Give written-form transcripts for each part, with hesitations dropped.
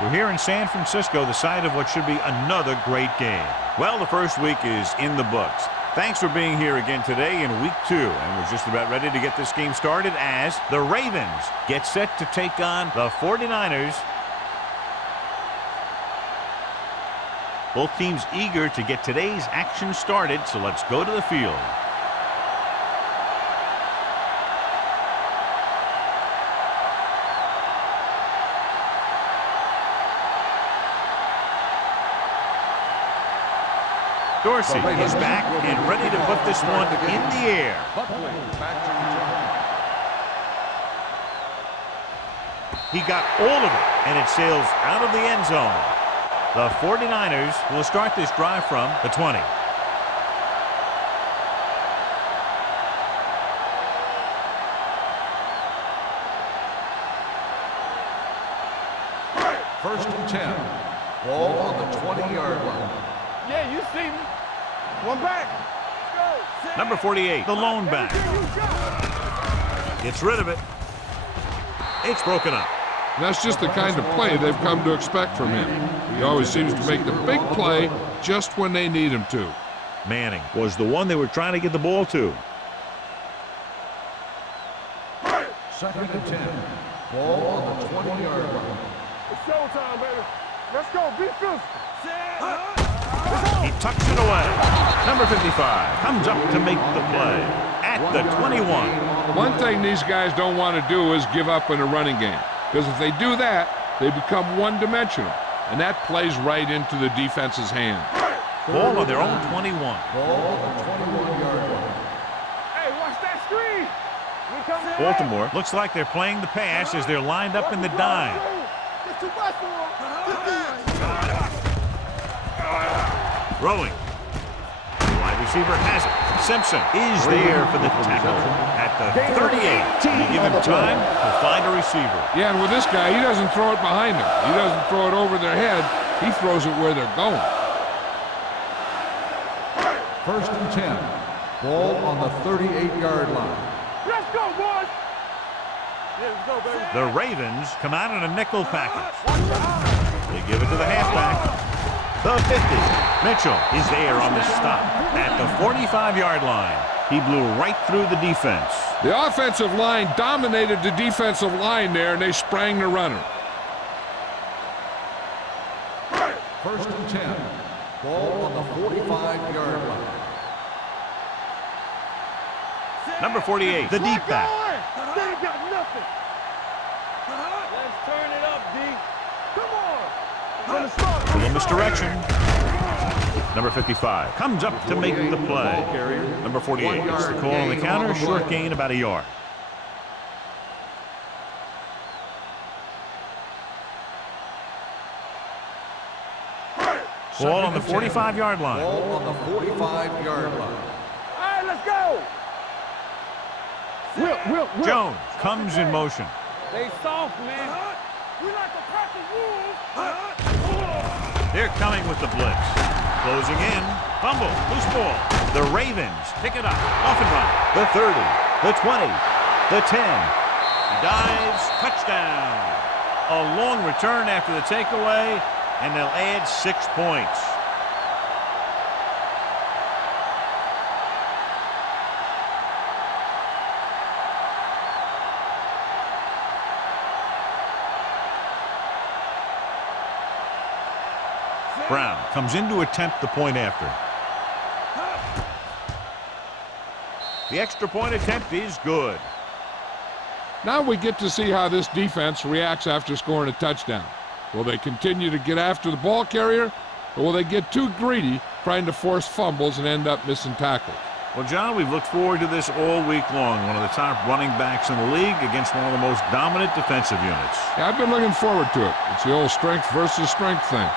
We're here in San Francisco, the site of what should be another great game. Well, the first week is in the books. Thanks for being here again today in week 2. And we're just about ready to get this game started as the Ravens get set to take on the 49ers. Both teams eager to get today's action started, so let's go to the field. Dorsey is back and ready to put this one in the air. He got all of it, and it sails out of the end zone. The 49ers will start this drive from the 20. First and 10. Ball on the 20-yard line. Yeah, you see me. One back. Go. Number 48, the lone back. Gets rid of it. It's broken up. That's just the kind of play they've come to expect from him. He always seems to make the big play just when they need him to. Manning was the one they were trying to get the ball to. Second and 10. Ball on the 20-yard line. It's showtime, baby. Let's go. Be physical. He tucks it away. Number 55 comes up to make the play at the 21. One thing these guys don't want to do is give up in a running game, because if they do that, they become one-dimensional, and that plays right into the defense's hand. Ball on their own 21. Ball on the 21-yard line. Hey, watch that screen. Baltimore looks like they're playing the pass as they're lined up in the dime. Get too much for him. Throwing. The wide receiver has it. Simpson is there for the tackle at the 38. They give him time to find a receiver. Yeah, and with this guy, he doesn't throw it behind them. He doesn't throw it over their head. He throws it where they're going. First and 10. Ball on the 38-yard line. Let's go, boys. Yeah, let's go, baby. The Ravens come out in a nickel package. They give it to the halfback. The 50. Mitchell is there on the stop at the 45-yard line. He blew right through the defense. The offensive line dominated the defensive line there, and they sprang the runner. First and 10. Ball on the 45-yard line. Number 48, the deep back. They ain't got nothing. Let's turn it up, D. Come on. A little misdirection. Number 55 comes up to make the play. Number 48 gets the call on the counter. Short gain about a yard. Ball on the 45-yard line. Ball on the 45-yard line. All right, let's go. Will. Jones comes in motion. They soft, man. We like to practice rules. They're coming with the blitz. Closing in. Fumble. Loose ball. The Ravens pick it up. Off and run. The 30. The 20. The 10. He dives. Touchdown. A long return after the takeaway, and they'll add 6 points. Brown comes in to attempt the point after. The extra point attempt is good. Now we get to see how this defense reacts after scoring a touchdown. Will they continue to get after the ball carrier, or will they get too greedy trying to force fumbles and end up missing tackles? Well, John, we've looked forward to this all week long. One of the top running backs in the league against one of the most dominant defensive units. Yeah, I've been looking forward to it. It's the old strength versus strength thing.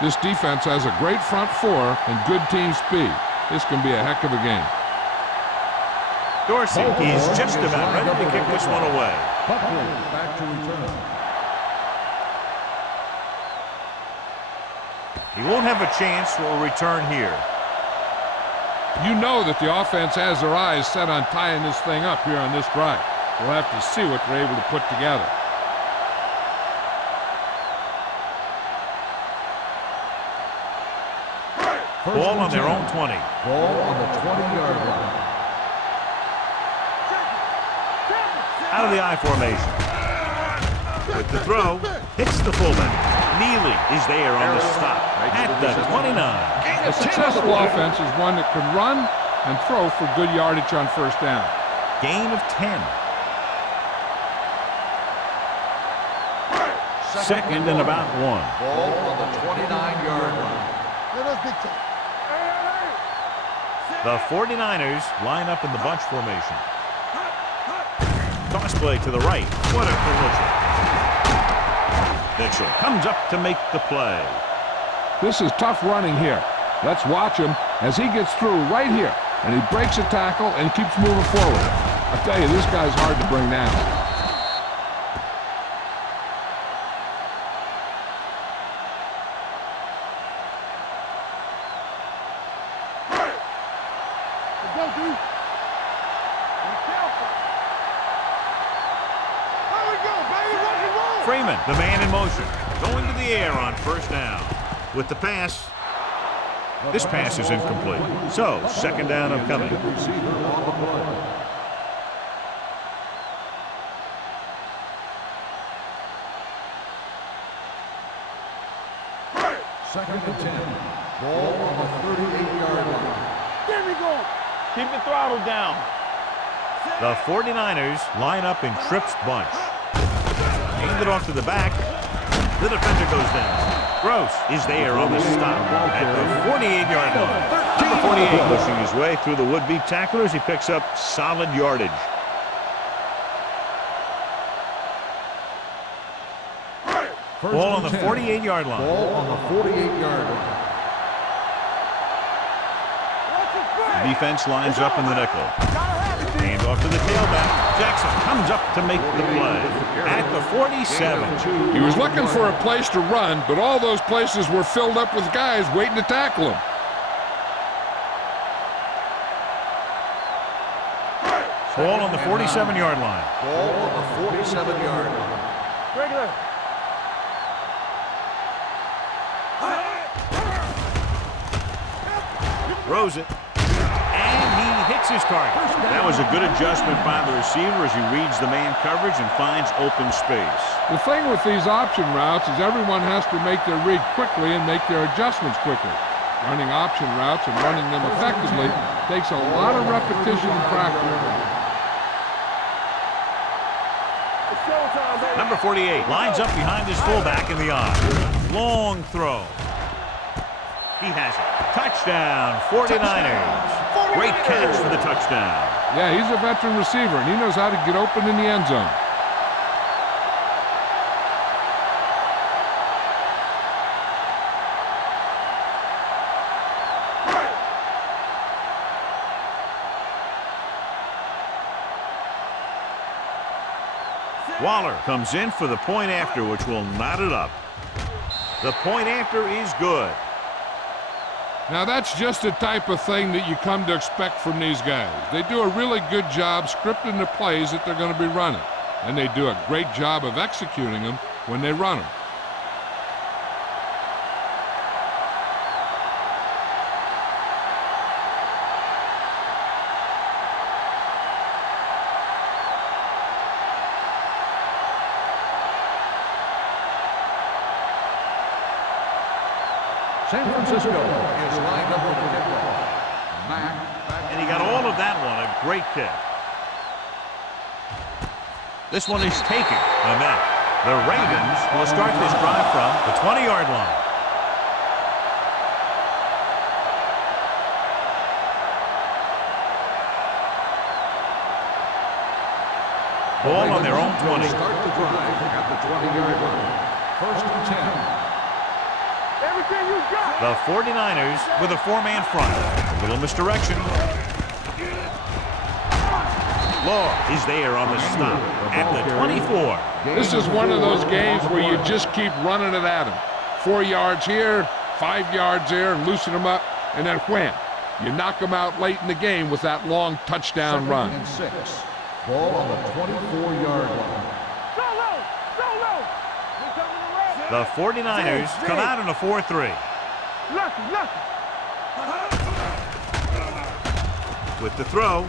This defense has a great front four and good team speed. This can be a heck of a game. Dorsey is just about ready to kick this one away. Back to return. He won't have a chance for a return here. You know that the offense has their eyes set on tying this thing up here on this drive. We'll have to see what they're able to put together. Ball on their own 20. Ball on the 20-yard line. Out of the I formation. With the throw, hits the fullback. Neely is there on the stop at the 29. A successful offense is one that can run and throw for good yardage on first down. Gain of 10. Second and about 1. Ball on the 29-yard line. The 49ers line up in the bunch formation. Toss play to the right. What a collision. Mitchell comes up to make the play. This is tough running here. Let's watch him as he gets through right here. And he breaks a tackle and keeps moving forward. I tell you, this guy's hard to bring down. Freeman, the man in motion, going to the air on first down. With the pass, this pass is incomplete. So, second down upcoming. Second and 10. Ball on the 38-yard line. There we go. Keep the throttle down. The 49ers line up in Tripp's bunch. Aimed it off to the back. The defender goes down. Gross is there on the stop at the 48-yard line. Number 48 pushing his way through the would-be tacklers. He picks up solid yardage. Ball on the 48-yard line. Ball on the 48-yard line. The defense lines up in the nickel. Hand off to the tailback. Jackson comes up to make the play at the 47. He was looking for a place to run, but all those places were filled up with guys waiting to tackle him. Ball on the 47-yard line. Ball on the 47-yard line. Regular. Throws it. And he hits his target. That was a good adjustment by the receiver as he reads the man coverage and finds open space. The thing with these option routes is everyone has to make their read quickly and make their adjustments quickly. Running option routes and running them effectively takes a lot of repetition and practice. Number 48 lines up behind his fullback in the I. Long throw. He has it. Touchdown, 49ers. Great catch for the touchdown. Yeah, he's a veteran receiver, and he knows how to get open in the end zone. Waller comes in for the point after, which will knot it up. The point after is good. Now, that's just the type of thing that you come to expect from these guys. They do a really good job scripting the plays that they're going to be running, and they do a great job of executing them when they run them. San Francisco is lined up for the kickoff. And he got all of that one. A great kick. This one is taken. And that. The Ravens will start this drive from the 20-yard line. Ball on their own 20. Start the drive at the 20-yard line. First and 10. Everything you got. The 49ers with a four-man front. A little misdirection. Law is there on the stop at the 24. This is one of those games where you just keep running it at them. 4 yards here, 5 yards there, and loosen them up, and then wham. You knock them out late in the game with that long touchdown run. And 6. Ball on the 24-yard line. The 49ers come out in a 4-3. Lucky. With the throw.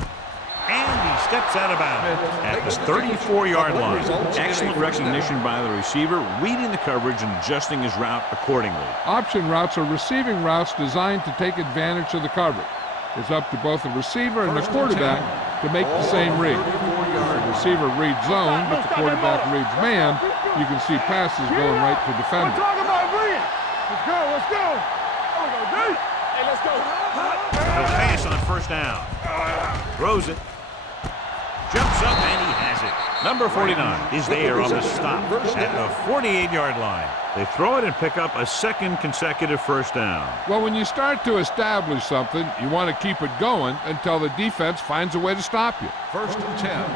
And he steps out of bounds at the 34-yard line. Excellent recognition by the receiver, reading the coverage and adjusting his route accordingly. Option routes are receiving routes designed to take advantage of the coverage. It's up to both the receiver and the quarterback to make the same read. If the receiver reads zone, but the quarterback reads man, you can see passes going right to defender. Let's go, let's go. Hey, let's go. He'll pass on first down. Throws it. Jumps up and he has it. Number 49 is there on the stop at the 48-yard line. They throw it and pick up a second consecutive first down. Well, when you start to establish something, you want to keep it going until the defense finds a way to stop you. First and 10.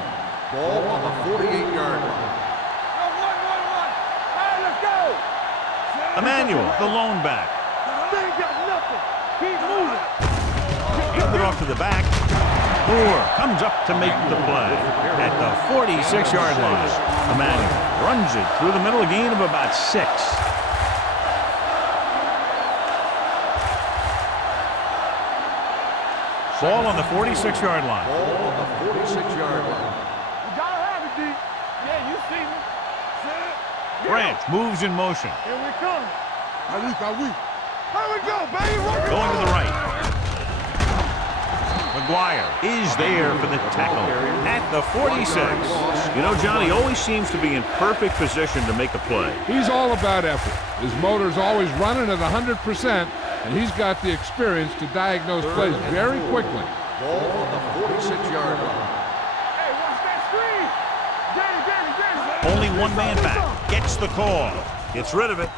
Ball on the 48-yard line. Hey, let's go. Emmanuel, the lone back. They ain't got nothing. Keep moving. Hand it off to the back. Moore comes up to make the play at the 46-yard line. Emmanuel runs it through the middle, a gain of about 6. Ball on the 46-yard line. Ball on the 46-yard line. You gotta have it, D. Yeah, you see me. Branch moves in motion. Here we come. Here we go, baby. Going to the right. McGuire is there for the tackle at the 46. You know, John, he always seems to be in perfect position to make a play. He's all about effort. His motor's always running at 100%, and he's got the experience to diagnose plays very quickly. Ball on the 46-yard line. Hey, watch that screen. Danny. Only one man back. Gets the call. Gets rid of it.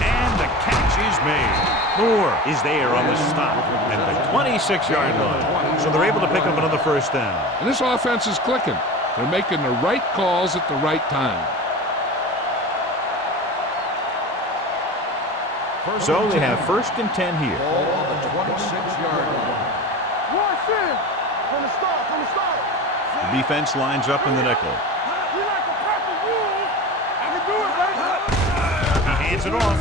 And the catch is made. Moore is there on the stop at the 26-yard line. So they're able to pick up another first down. And this offense is clicking. They're making the right calls at the right time. So they have first and 10 here. Ball on the 26-yard line. Watch it. From the start. The defense lines up in the nickel. We like the purple wolves. I can do it, baby. He hands it off.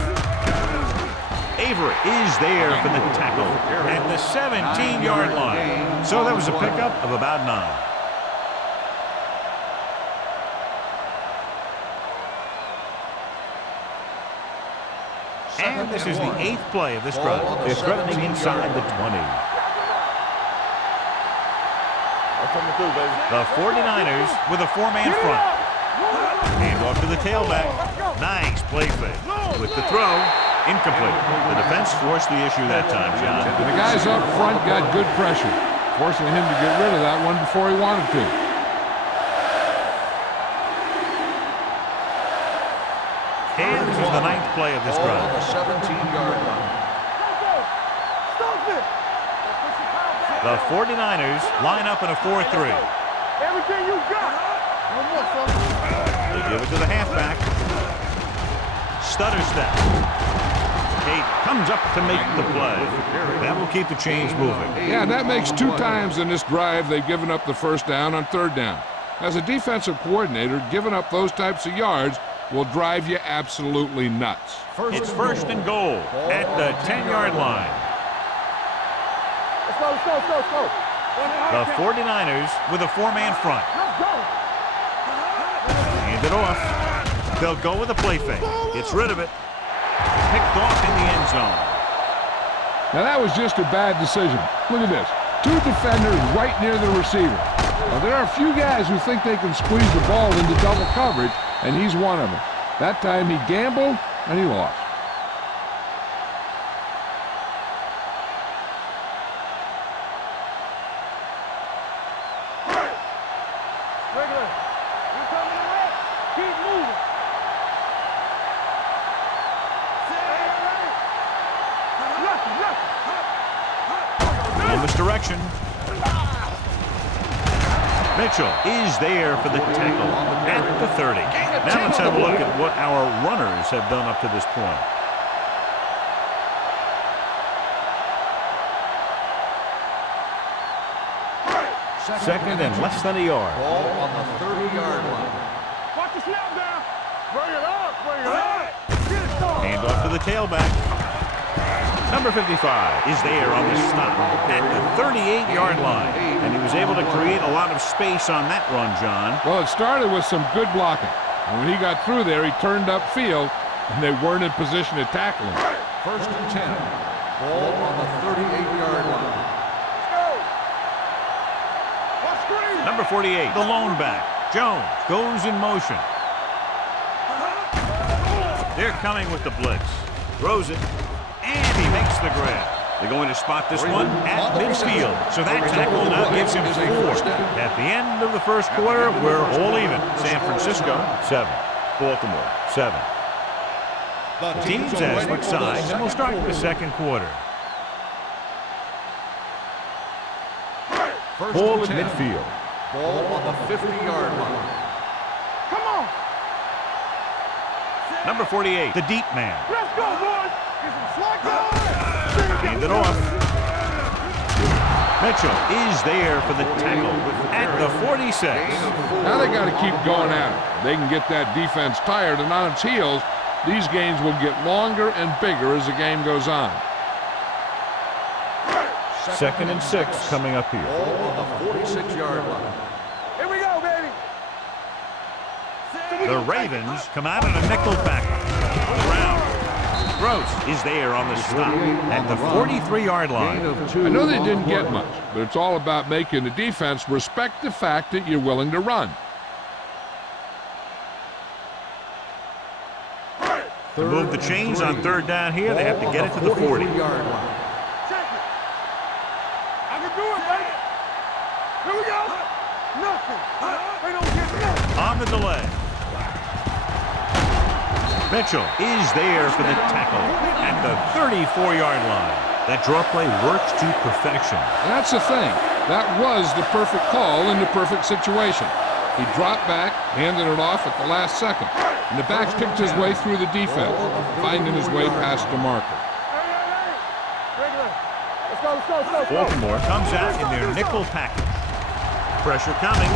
Avery is there for the tackle at the 17-yard line. So that was a pickup of about 9. And this is the 8th play of this drive. They're threatening inside the 20. The 49ers with a 4-man front. Hand off to the tailback. Nice play fake. With the throw, incomplete. The defense forced the issue that time, John. The guys up front got good pressure, forcing him to get rid of that one before he wanted to. And this is the 9th play of this Ball on drive. the 17-yard line. Stop it. The 49ers line up in a 4-3. Everything you got. One more, son. They give it to the halfback. Stutter step. Kate comes up to make the play. That will keep the chains moving. Yeah, that makes 2 times in this drive they've given up the first down on 3rd down. As a defensive coordinator, giving up those types of yards will drive you absolutely nuts. It's first and goal at the 10-yard line. Let's go. The 49ers with a 4-man front. Let's go. Hand it off. They'll go with a play fake. Gets rid of it. Picked off in the end zone. Now that was just a bad decision. Look at this. 2 defenders right near the receiver. Now, there are a few guys who think they can squeeze the ball into double coverage, and he's one of them. That time he gambled, and he lost. Regular. You coming in red? Keep moving. A misdirection. Mitchell is there for the tackle at the 30. Now let's have a look at what our runners have done up to this point. Second and less than a yard. Ball on the 30-yard line. Watch the snap down. Bring it up. Get it started. Hand off to the tailback. Number 55 is there on the stop at the 38-yard line. And he was able to create a lot of space on that run, John. Well, it started with some good blocking. And when he got through there, he turned upfield, and they weren't in position to tackle him. First and 10. Ball on the 38-yard line. Number 48, the lone back. Jones goes in motion. They're coming with the blitz. Throws it, and he makes the grab. They're going to spot this one at midfield. So that tackle now gives him 4. At the end of the first quarter, we're all even. San Francisco, 7. Baltimore, 7. Teams as switch sides, and we'll start the second quarter. Ball at midfield. Ball on the 50-yard line. Come on. Number 48, the deep man. Let's go, boys. Get some slack on. Hand it off. Mitchell is there for the tackle at the 46. Now they got to keep going at it. They can get that defense tired and on its heels. These games will get longer and bigger as the game goes on. Second and 6 coming up here. Ball on the 46-yard line. Here we go, baby. The Ravens come out in a nickel back. Brown. Gross is there on the stop at the 43-yard line. I know they didn't get much, but it's all about making the defense respect the fact that you're willing to run. To move the chains on third down here, they have to get it to the 40. Check it. I can do it, baby. Here we go. Nothing. They don't get nothing. On the delay. Mitchell is there for the tackle at the 34-yard line. That draw play works to perfection. And that's the thing. That was the perfect call in the perfect situation. He dropped back, handed it off at the last second, and the back picked his way through the defense, finding his way past the marker. Regular. Let's go. Baltimore comes out in their nickel package. Pressure coming.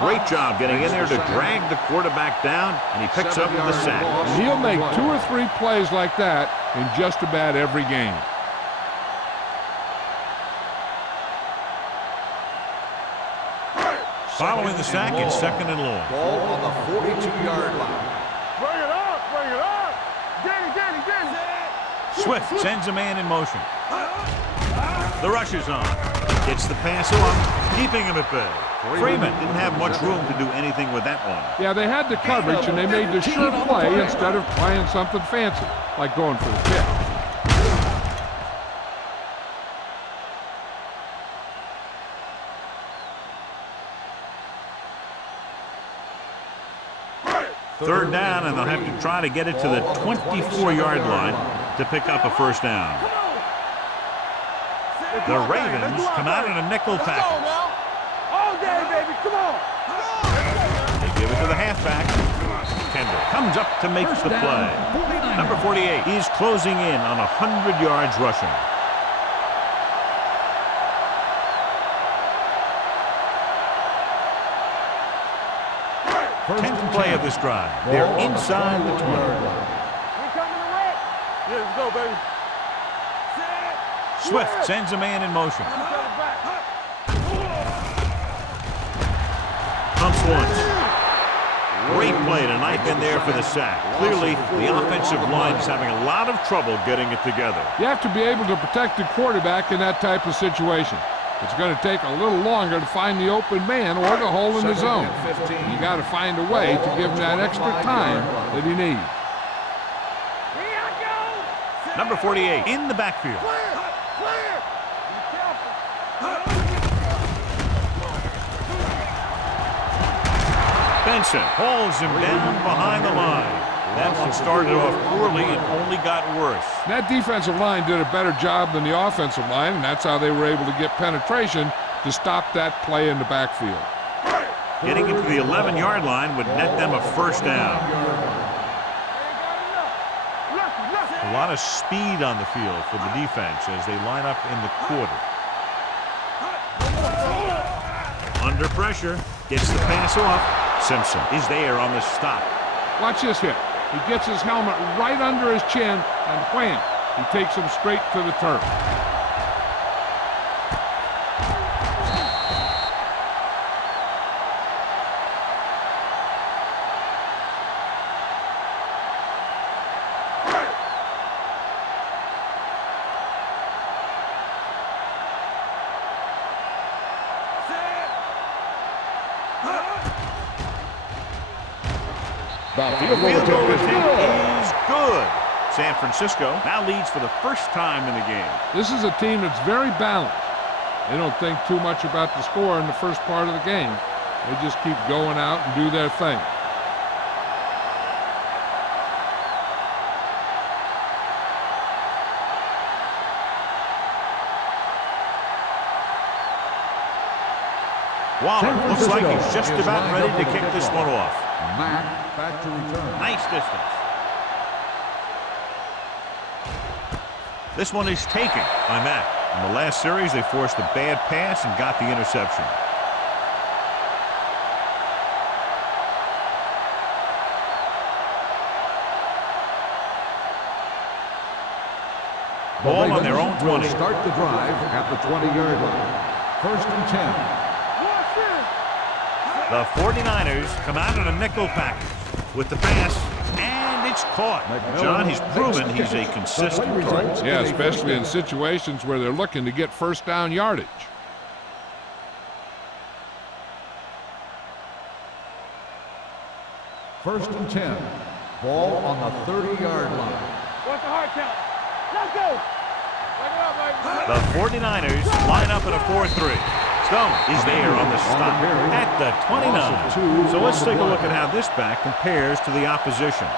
Great job getting in there to drag the quarterback down, and he picks up the sack. And he'll make 2 or 3 plays like that in just about every game. Following the sack, it's second and long. Ball on the 42-yard line. Bring it up. Danny. Swift sends a man in motion. The rush is on. Gets the pass off, keeping him at bay. Freeman didn't have much room to do anything with that one. Yeah, they had the coverage, and they made the sure play instead of playing something fancy, like going for the kick. Third down, and they'll have to try to get it to the 24-yard line to pick up a first down. The Ravens come out in a nickel package. All day, baby. Come on. They give it to the halfback. Kendall comes up to make the play. Number 48 is closing in on 100 yards rushing. Tenth play of this drive. They're inside the 20. We coming to wreck. Yeah, let's go, baby. Swift sends a man in motion. Pumps once. Great play to knife in there for the sack. Clearly, the offensive line is having a lot of trouble getting it together. You have to be able to protect the quarterback in that type of situation. It's going to take a little longer to find the open man or the hole in the zone. You got to find a way to give him that extra time that he needs. Number 48 in the backfield. Benson hauls him down behind the line. That one started off poorly and only got worse. That defensive line did a better job than the offensive line, and that's how they were able to get penetration to stop that play in the backfield. Getting into the 11-yard line would net them a first down. A lot of speed on the field for the defense as they line up in the quarter. Under pressure, gets the pass off. Simpson is there on the stop. Watch this hit. He gets his helmet right under his chin, and wham, he takes him straight to the turf. The field goal attempt is good. San Francisco now leads for the first time in the game. This is a team that's very balanced. They don't think too much about the score in the first part of the game. They just keep going out and do their thing. Waller looks like he's just about ready to kick this one off. Mack back to return. Nice distance. This one is taken by Mack. In the last series, they forced a bad pass and got the interception. Ball on their own 20. Start the drive at the 20-yard line. 1st and 10. The 49ers come out in a nickel package with the pass, and it's caught. John, he's proven he's a consistent target. Yeah, especially in situations where they're looking to get first down yardage. First and 10. Ball on the 30-yard line. What's the hard count? Let's go. The 49ers line up in a 4-3. Stone is there on the stop at the 29. So let's take a look at how this back compares to the opposition.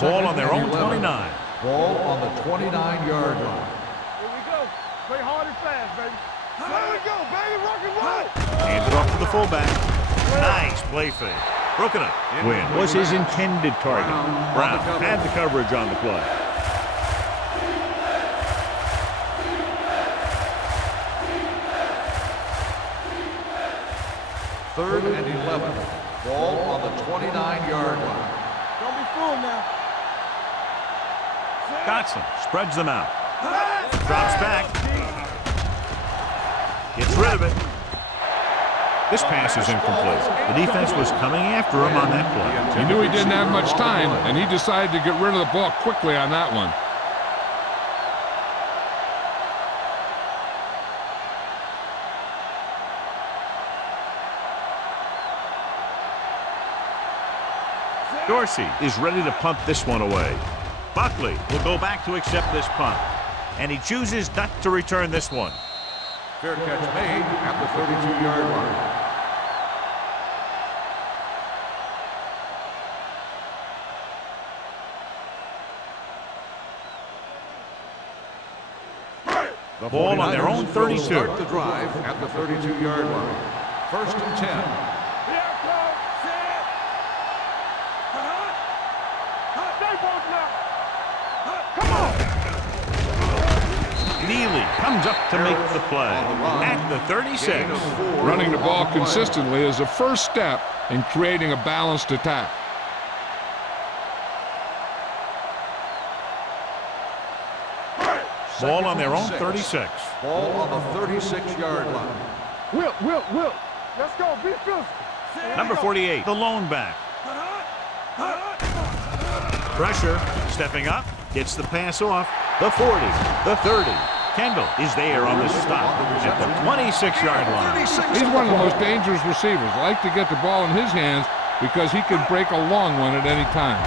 Ball on their own 29. Ball on the 29-yard line. Here we go. Play hard and fast, baby. There we go, baby. Rock and roll. Handed off to the fullback. Nice play fake. Broken up. Win was his intended target. Brown had the coverage on the play. Third and 11. Ball on the 29-yard line. Don't be fooled now. Dotson spreads them out. Drops back. Gets rid of it. This pass is incomplete. The defense was coming after him on that play. He knew he didn't have much time, and he decided to get rid of the ball quickly on that one. Dorsey is ready to punt this one away. Buckley will go back to accept this punt, and he chooses not to return this one. Fair catch made at the 32-yard line. The ball on their own 32. Start the drive at the 32-yard line. 1st and 10. Here comes set. Stay both now. Come on. Neely comes up to make the play at the 36. Running the ball consistently is the first step in creating a balanced attack. Ball on their own 36. Ball on the 36-yard line. Will. Let's go. Be physical. Number 48, the lone back. Pressure, stepping up, gets the pass off. The 40, the 30. Kendall is there on the stop at the 26-yard line. He's one of the most dangerous receivers. I like to get the ball in his hands because he can break a long one at any time.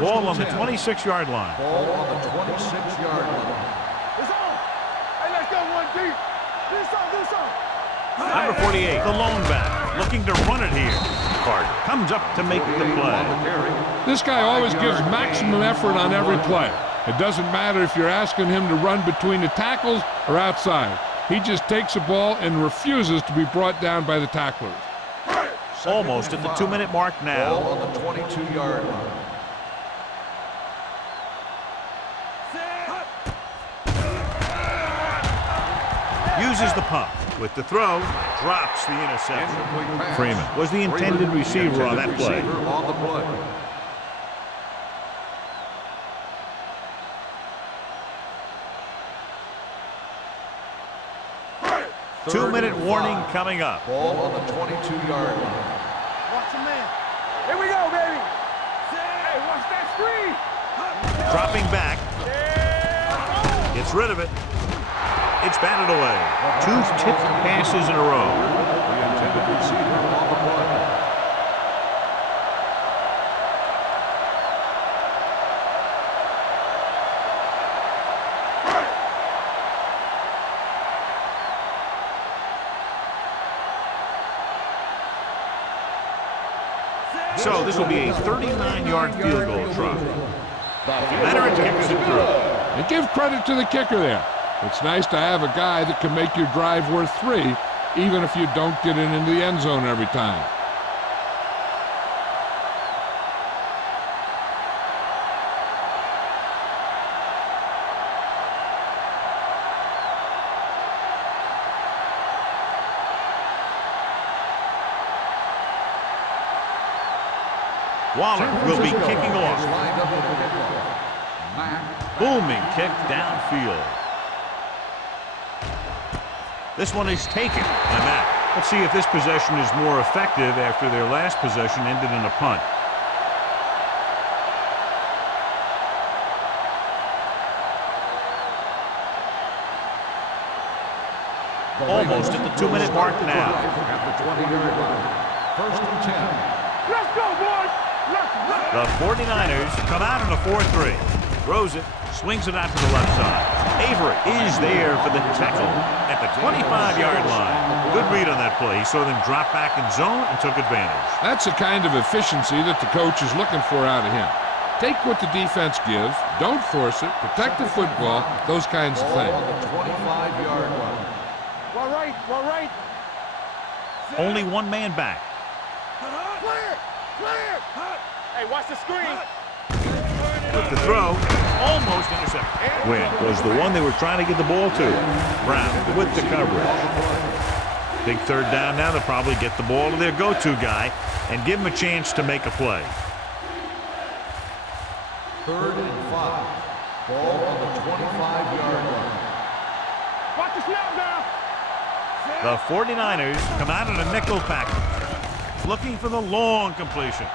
Ball on the 26-yard line. Ball on the 26-yard line. It's on. Hey, let's go one deep. This on. Number 48, the lone back, looking to run it here. Carter comes up to make the play. This guy always gives maximum effort on every play. It doesn't matter if you're asking him to run between the tackles or outside. He just takes the ball and refuses to be brought down by the tacklers. Almost at the 2-minute mark now. Ball on the 22-yard line. Uses the pump. With the throw, drops the interception. Incomplete pass. Freeman was the intended receiver on that play. Receiver on the play. Two-minute warning coming up. Ball on the 22-yard line. Watch the man. Here we go, baby. Hey, watch that screen. Dropping back. Gets rid of it. It's batted away. 2 tipped passes in a row. The intended receiver on the play. So this will be a 39-yard field goal try. Veteran kicks it through. And give credit to the kicker there. It's nice to have a guy that can make your drive worth 3, even if you don't get it into the end zone every time. Waller will be kicking off. Lined up with the kickoff. Booming kick downfield. This one is taken by Mack. Let's see if this possession is more effective after their last possession ended in a punt. Almost at the 2-minute mark now. At the 20-yard line. First and 10. Let's go, boys. The 49ers come out in a 4-3. Throws it, swings it out to the left side. Avery is there for the tackle at the 25-yard line. Good read on that play. He saw them drop back in zone and took advantage. That's the kind of efficiency that the coach is looking for out of him. Take what the defense gives, don't force it, protect the football, those kinds of Ball things. on the 25-yard line. Well, right. Only one man back. Clear. Hey, watch the screen. With the throw, almost intercepted. Win was the one they were trying to get the ball to. Brown with the coverage. Big third down now. They'll probably get the ball to their go-to guy and give him a chance to make a play. 3rd and 5. Ball on the 25-yard line. Watch the snap now. The 49ers come out in a nickel package, looking for the long completion.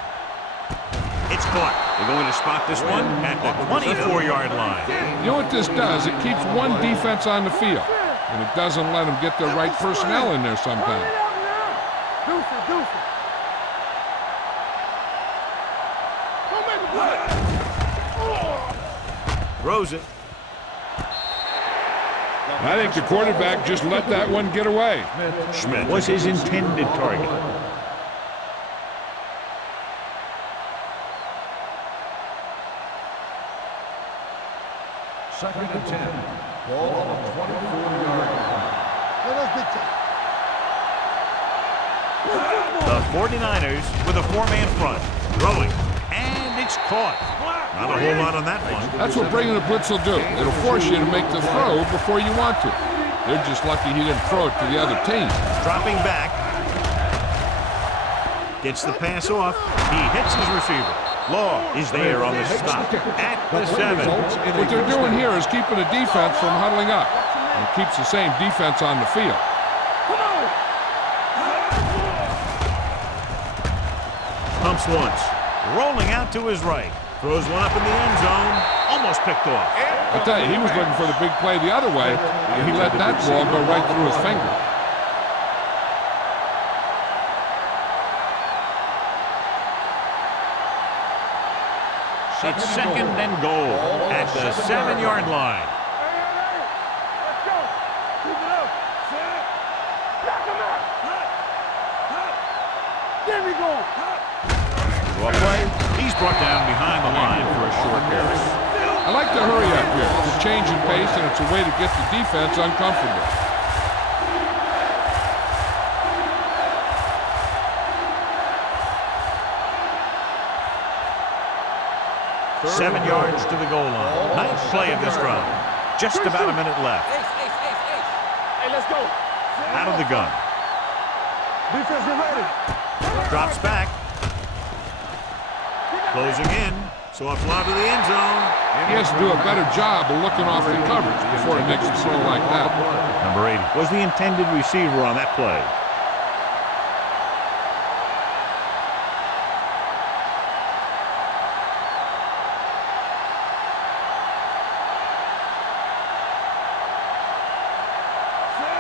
It's caught. They're going to spot this one at the 24-yard line. You know what this does? It keeps one defense on the field, and it doesn't let them get the right personnel in there sometimes. Deuce it. Don't make a play. Throws it. I think the quarterback just let that one get away. Schmidt was his intended target. Second and 10. Ball on the 24-yard line. The 49ers with a 4-man front. Throwing. And it's caught. Not a whole lot on that one. That's what bringing the blitz will do. It'll force you to make the throw before you want to. They're just lucky he didn't throw it to the other team. Dropping back. Gets the pass off. He hits his receiver. Law is there on the stop at the 7. What they're doing here is keeping the defense from huddling up. And it keeps the same defense on the field. Pumps once. Rolling out to his right. Throws one up in the end zone. Almost picked off. I tell you, he was looking for the big play the other way, and he let that ball go right through his finger. It's second and goal at the 7-yard line. Let's go. Keep it up. Knock him out. There we go. Well play. He's brought down behind the line for a short pass. I like the hurry up here. It's a change in pace, and it's a way to get the defense uncomfortable. 7 yards to the goal line. Nice play of this drive. Just about a minute left. Hey, let's go. Out of the gun. Defense, get ready. Drops back. Closing in. So a fly to the end zone. He has to do a better job of looking off the coverage before he makes a throw like that. Number 80 was the intended receiver on that play.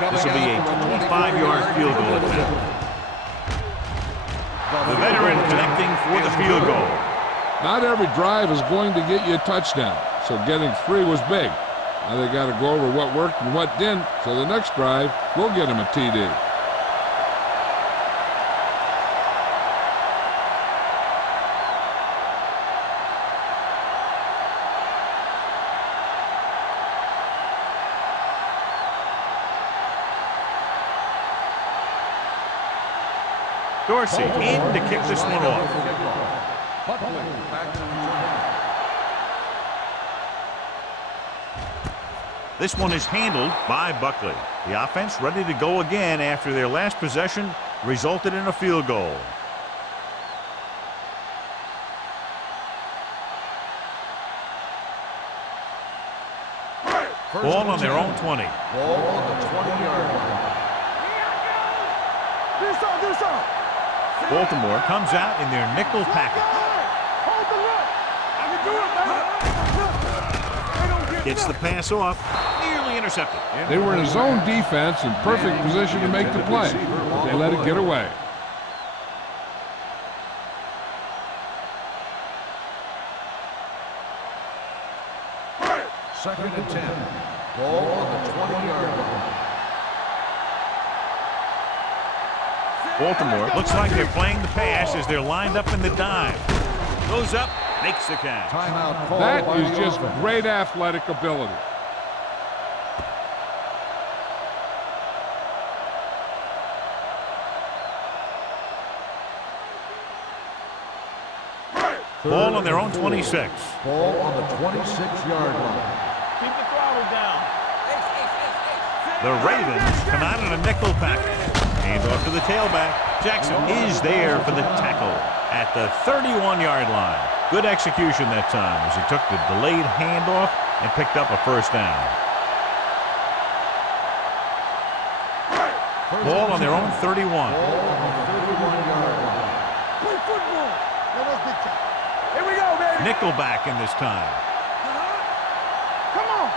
This will be a 25-yard field goal attempt. The veteran connecting for the field goal. Not every drive is going to get you a touchdown, so getting 3 was big. Now they got to go over what worked and what didn't, so the next drive will get him a TD. Dorsey in to kick this one off. This one is handled by Buckley. The offense ready to go again after their last possession resulted in a field goal. Ball on their own 20. Ball on the 20-yard line. Do some. Baltimore comes out in their nickel package. Hold the look. I can do it, man. Gets the pass off. Nearly intercepted. They were in a zone defense in perfect position to make the play. They let it get away. Second and 10. Ball on the 20-yard line. Baltimore looks like they're playing the pass as they're lined up in the dive. Goes up, makes the catch. Timeout call. That is just great athletic ability. Ball on their own 26. Ball on the 26-yard line. Keep the throttle down. The Ravens come out in a nickel package. Hand off to the tailback. Jackson is there for the tackle at the 31-yard line. Good execution that time as he took the delayed handoff and picked up a first down. Ball on their own 31. Ball on the 31-yard line. Play football. Let us get that. Here we go, baby. Nickelback in this time. Come on.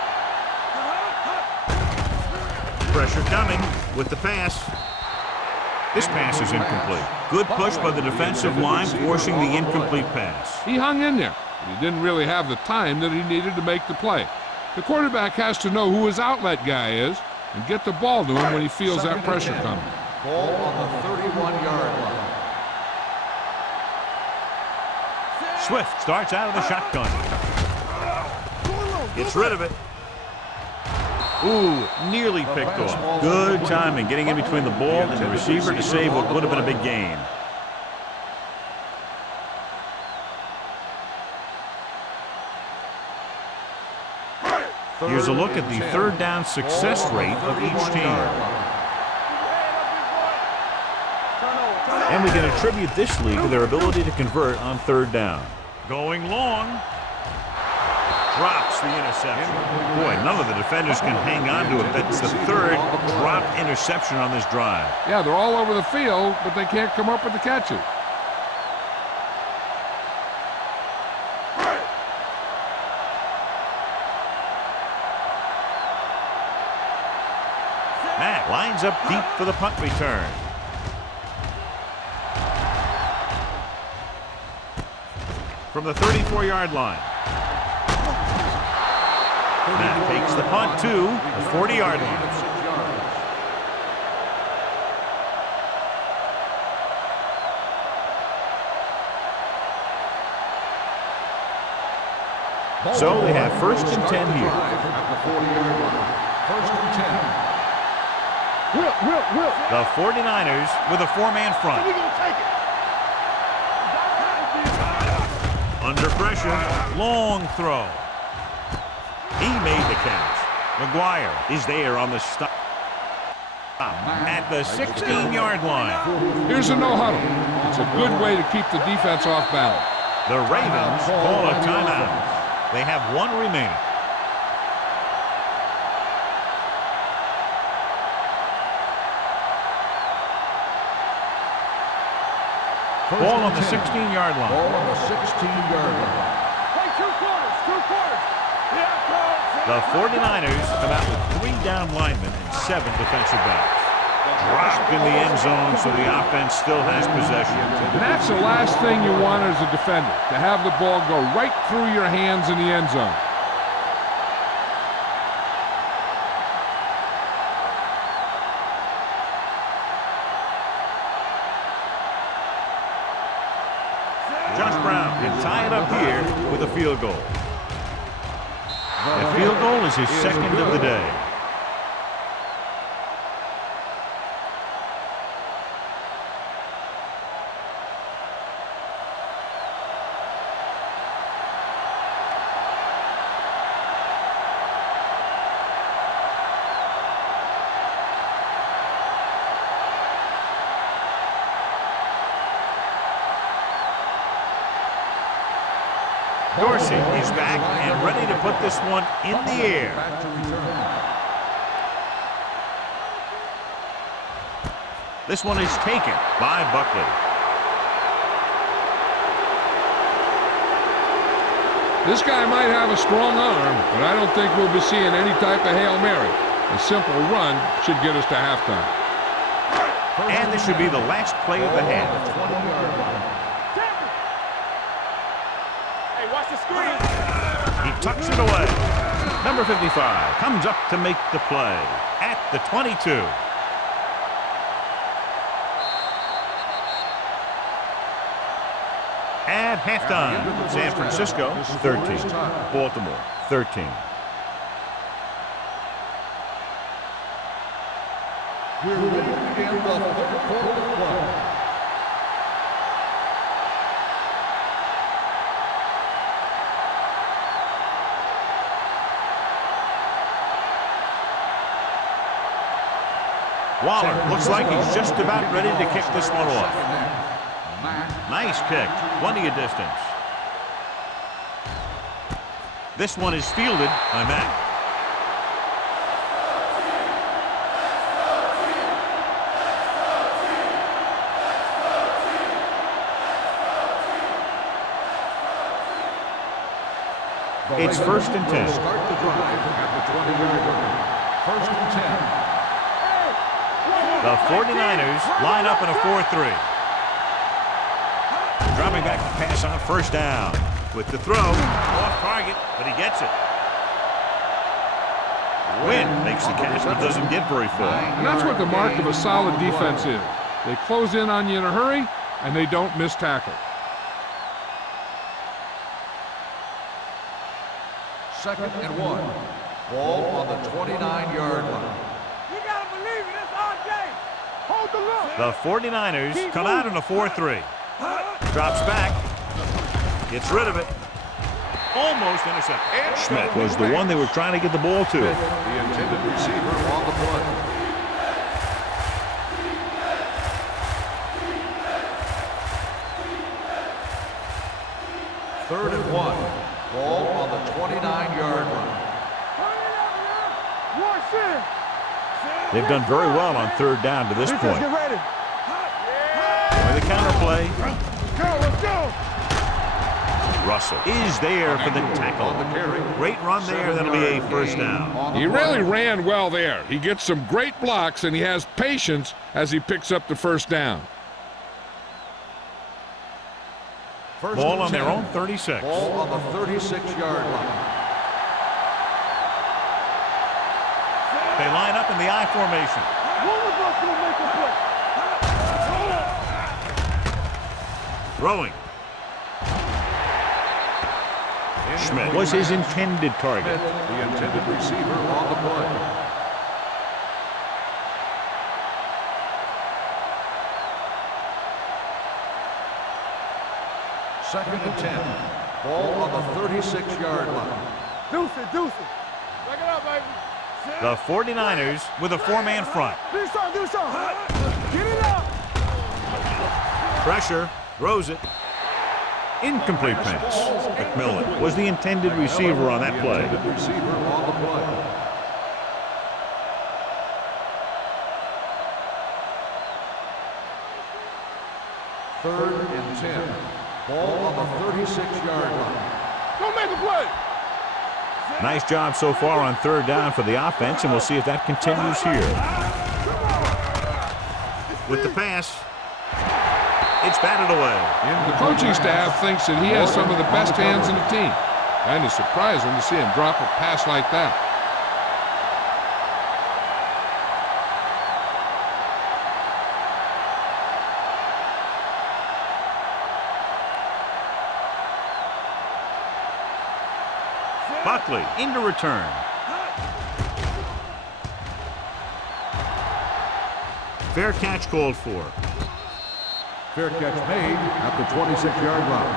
Pressure coming with the pass. This pass is incomplete. Good push by the defensive line, forcing the incomplete pass. He hung in there, but he didn't really have the time that he needed to make the play. The quarterback has to know who his outlet guy is and get the ball to him when he feels that pressure coming. Ball on the 31-yard line. Swift starts out of the shotgun. Gets rid of it. Ooh, nearly picked off. Good timing, getting in between the ball and the receiver to save what would have been a big gain. Here's a look at the third down success rate of each team. And we can attribute this league to their ability to convert on third down. Going long. Drops the interception. Boy, none of the defenders can hang on to it. That's the third dropped interception on this drive. Yeah, they're all over the field, but they can't come up with the catches. Matt lines up deep for the punt return. From the 34-yard line. Matt takes the punt to the 40-yard line. So they have first and 10 here. At the 40-yard line. First and 10. Will. The 49ers with a four-man front. We're going to take it. Under pressure. Long throw. He made the catch. McGuire is there on the stop at the 16-yard line. Here's a no huddle. It's a good way to keep the defense off balance. The Ravens call a timeout. They have one remaining. Ball on the 16-yard line. Ball on the 16-yard line. Hey, two quarters. The 49ers come out with 3 down linemen and 7 defensive backs. Dropped in the end zone, so the offense still has possession. And that's the last thing you want as a defender, to have the ball go right through your hands in the end zone. Josh Brown can tie it up here with a field goal. The field goal is his second of the day. Dorsey is back and ready to put this one in the air. This one is taken by Buckley. This guy might have a strong arm, but I don't think we'll be seeing any type of Hail Mary. A simple run should get us to halftime. And this should be the last play of the half. Watch the screen. He tucks it away. Number 55 comes up to make the play at the 22. At halftime, San Francisco 13, Baltimore 13. We're ready to begin the third quarter of play. Waller looks like he's just about ready to kick this one off. Nice kick, plenty of distance. This one is fielded by Mack. It's 1st and 10. Start the drive at the 20-yard line. 1st and 10. The 49ers line up in a 4-3. Dropping back to pass on 1st down. With the throw, off target, but he gets it. Wynn makes the catch, but doesn't get very far. And that's what the mark of a solid defense is. They close in on you in a hurry, and they don't miss tackle. 2nd and 1. Ball on the 29-yard line. You gotta believe it. It's RJ. Hold the look. The 49ers come out in a 4-3. Drops back. Gets rid of it. Almost intercepted. Schmidt was the one they were trying to get the ball to. The intended receiver on the play. Third and 1. Ball on the 29-yard line. They've done very well on 3rd down to this point. Get ready. With the counter play, Let's go. Russell is there for the tackle. Great run there. That'll be a 1st down. He really ran well there. He gets some great blocks, and he has patience as he picks up the 1st down. Ball on their own 36. Ball on the 36-yard line. They line up in the I formation. Throwing. Schmidt was his intended target. The intended receiver on the play. Second and 10. Ball on the 36-yard line. Deuce it, deuce it. Back it up, baby. The 49ers with a four-man front. Do something. Get it up. Pressure, throws it. Incomplete pass. McMillan was the intended receiver on that play. Intended receiver on the play. Third and 10. Ball on the 36-yard line. Don't make a play. Nice job so far on third down for the offense, and we'll see if that continues here. With the pass, it's batted away. The coaching staff thinks that he has some of the best hands in the team. Kind of surprising to see him drop a pass like that. Buckley into return. Fair catch called for. Fair catch made at the 26-yard line.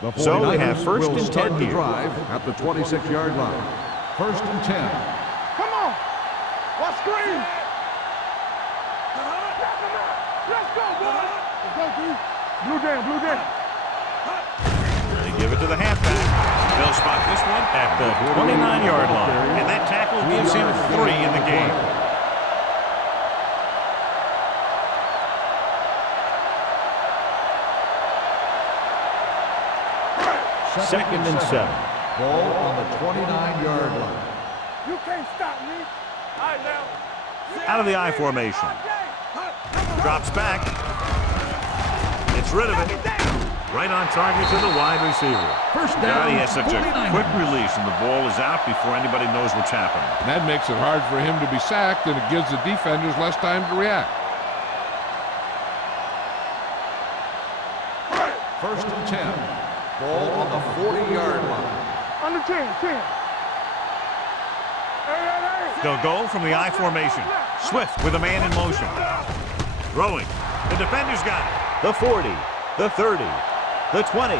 The So we 49ers have first will and start 10 the here. drive at the 26-yard line. First and 10. Come on. Watch screen. Let's go, boy. Let's go, D. Blue down. They give it to the halfback. They'll spot this one at the 29-yard line. And that tackle gives him 3 in the game. Second and 7. Ball on the 29-yard line. You can't stop me. All right, now. Out of the I formation. Drops back. Gets rid of it. Right on target to the wide receiver. First God, down, he has such a 49ers. quick release, and the ball is out before anybody knows what's happening. And that makes it hard for him to be sacked, and it gives the defenders less time to react. First and 10. Ball on the 40-yard line. Under 10. They'll go from the I formation. Swift with a man in motion. Throwing. The defender's got it. The 40, the 30, the 20.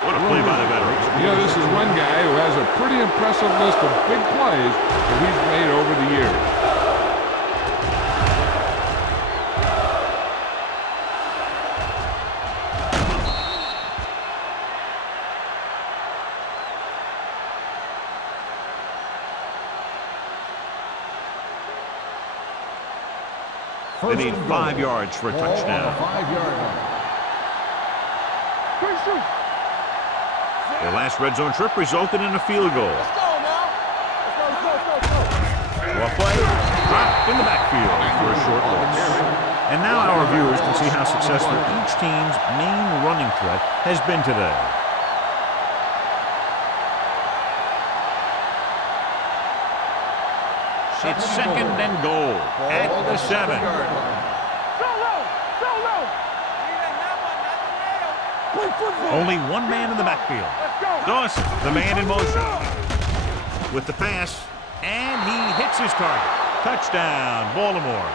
What a play by the veteran. You know, this is one guy who has a pretty impressive list of big plays that he's made over the years. They need 5 yards for a touchdown. 5-yard line. Their last red zone trip resulted in a field goal. Let's go now. Let's go. Well play, dropped in the backfield for a short loss. And now our viewers can see how successful each team's main running threat has been today. It's second and goal at the 7. Only one man in the backfield. Dawson, the man in motion. With the pass, and he hits his target. Touchdown, Baltimore.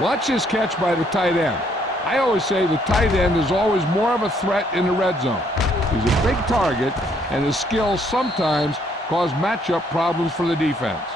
Watch this catch by the tight end. I always say the tight end is always more of a threat in the red zone. He's a big target, and his skills sometimes cause matchup problems for the defense.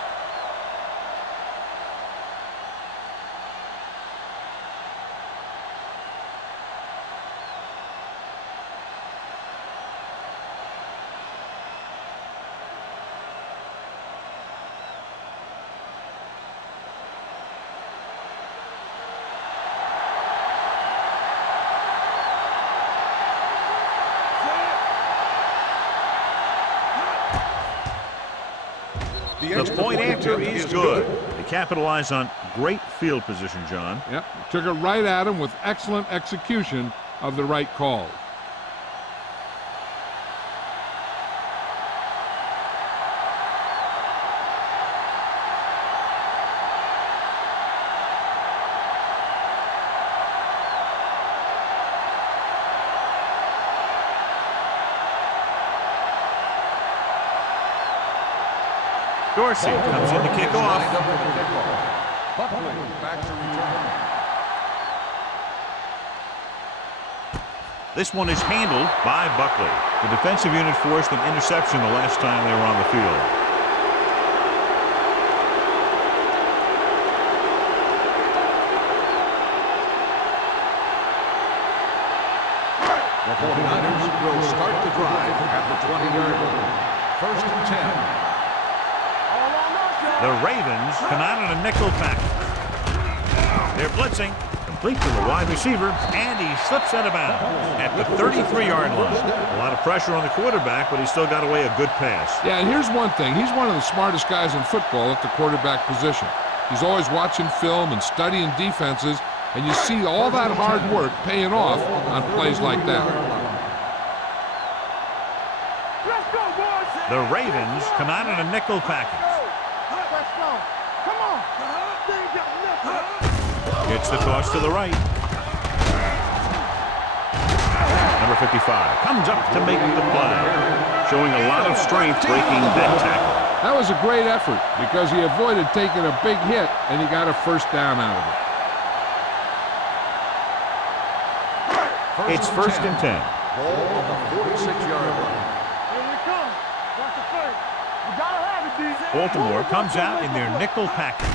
The point after is good. They capitalize on great field position, John. Yep, took it right at him with excellent execution of the right call. Dorsey comes in to kick off. Lined up for the kickoff. Buckley back to return. This one is handled by Buckley. The defensive unit forced an interception the last time they were on the field. The 49ers will start the drive at the 20-yard line. First and 10. The Ravens come out in a nickel package. They're blitzing. Complete to the wide receiver, and he slips out of bounds at the 33-yard line. A lot of pressure on the quarterback, but he still got away a good pass. Yeah, and here's one thing. He's one of the smartest guys in football at the quarterback position. He's always watching film and studying defenses, and you see all that hard work paying off on plays like that. Let's go, boys. The Ravens come out in a nickel package. Let's go. Come on. They ain't got nothing. Gets the toss to the right. Number 55 comes up to make the play, showing a lot of strength breaking that tackle. That was a great effort because he avoided taking a big hit, and he got a first down out of it. It's first and 10. Ball on the 46-yard line. Here we come. Watch the play. You gotta have it, D. Baltimore comes out in their nickel package.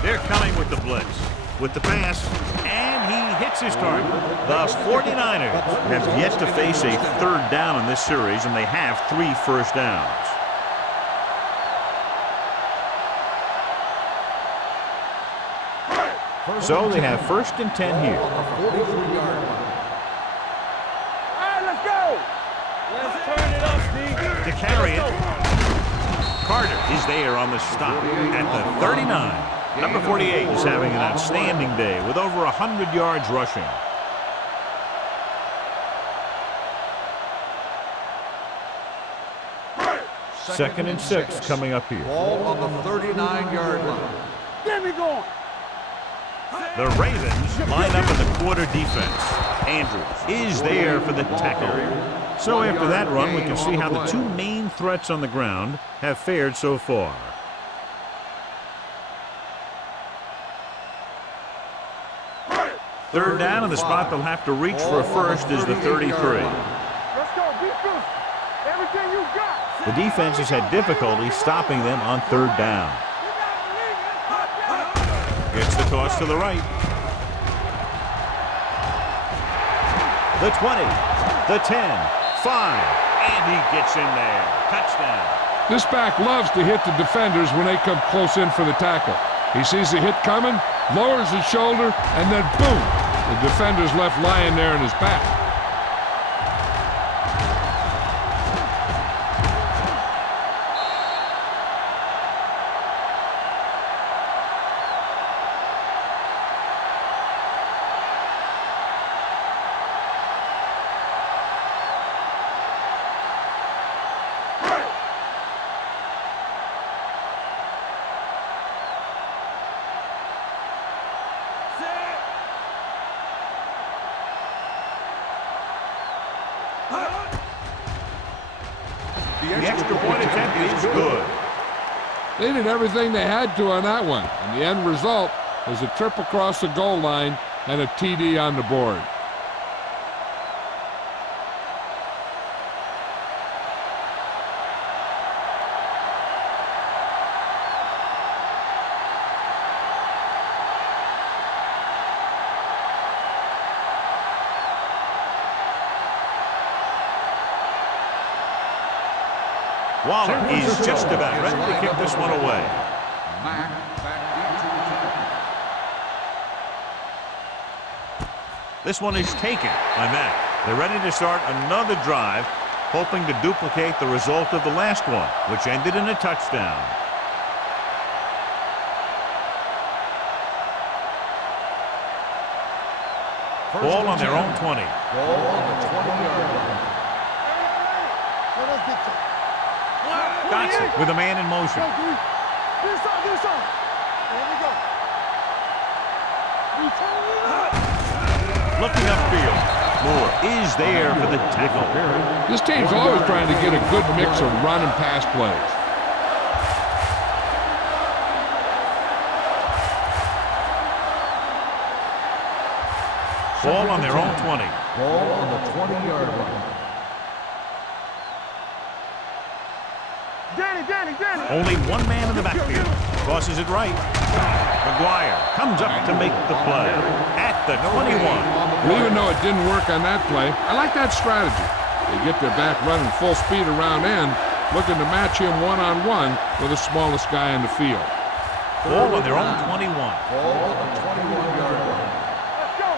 They're coming with the blitz, with the pass, and he hits his target. The 49ers have yet to face a third down in this series, and they have 3 first downs. So they have first and 10 here. On the 43-yard line. All right, let's go. Let's turn it up, D. To carry it, Carter is there on the stop at the 39. Number 48 is having an outstanding day with over 100 yards rushing. Second and 6 coming up here. Ball on the 39-yard line. Get me going. The Ravens line up in the quarter defense. Andrews is there for the tackle. So after that run, we can see how the two main threats on the ground have fared so far. Third down, and the spot they'll have to reach for a first is the 33. Let's go, defense. Everything you got. The defense has had difficulty stopping them on third down. Gets the toss to the right. The 20, the 10, 5, and he gets in there. Touchdown. This back loves to hit the defenders when they come close in for the tackle. He sees the hit coming, lowers his shoulder, and then boom, the defender's left lying there in his back. The extra point attempt is good. They did everything they had to on that one, and the end result was a trip across the goal line and a TD on the board. Waller is just about ready to kick this one away. Mack back deep to return. This one is taken by Mack. They're ready to start another drive, hoping to duplicate the result of the last one, which ended in a touchdown. Ball on their own 20. Ball on the 20-yard line. Dotson with a man in motion. Get us on, get us on. There we go. Looking upfield. Moore is there for the tackle. This team's always trying to get a good mix of run and pass plays. Ball on their own 20. Ball on the 20-yard line. Danny. Only one man in the backfield. Tosses it right. McGuire comes up to make the play at the 21. Well, even though it didn't work on that play, I like that strategy. They get their back running full speed around end, looking to match him one-on-one with the smallest guy on the field. Ball on their own 21. Ball on the 21-yard line. Let's go.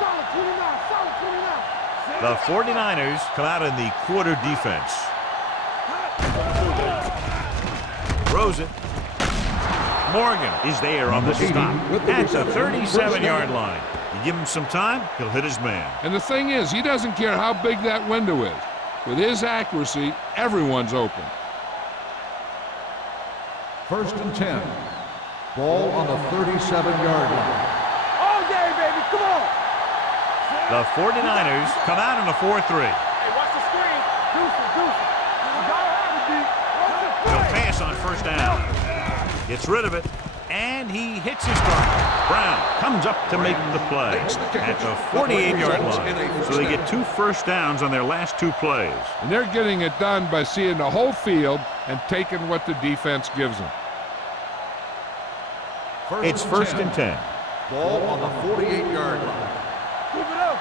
Solid 29. The 49ers come out in the quarter defense. Throws it. Morgan is there on the stop at the 37-yard line. You give him some time, he'll hit his man. And the thing is, he doesn't care how big that window is. With his accuracy, everyone's open. 1st and 10. Ball on the 37-yard line. All day, baby. Come on. The 49ers come out in a 4-3. Hey, watch the screen. Deuce. You gotta have it, D. He'll pass on 1st down. Gets rid of it, and he hits his target. Brown comes up to make the play at the 48-yard line. So they get 2 first downs on their last 2 plays. And they're getting it done by seeing the whole field and taking what the defense gives them. It's 1st and 10. Ball on the 48-yard line. Keep it up.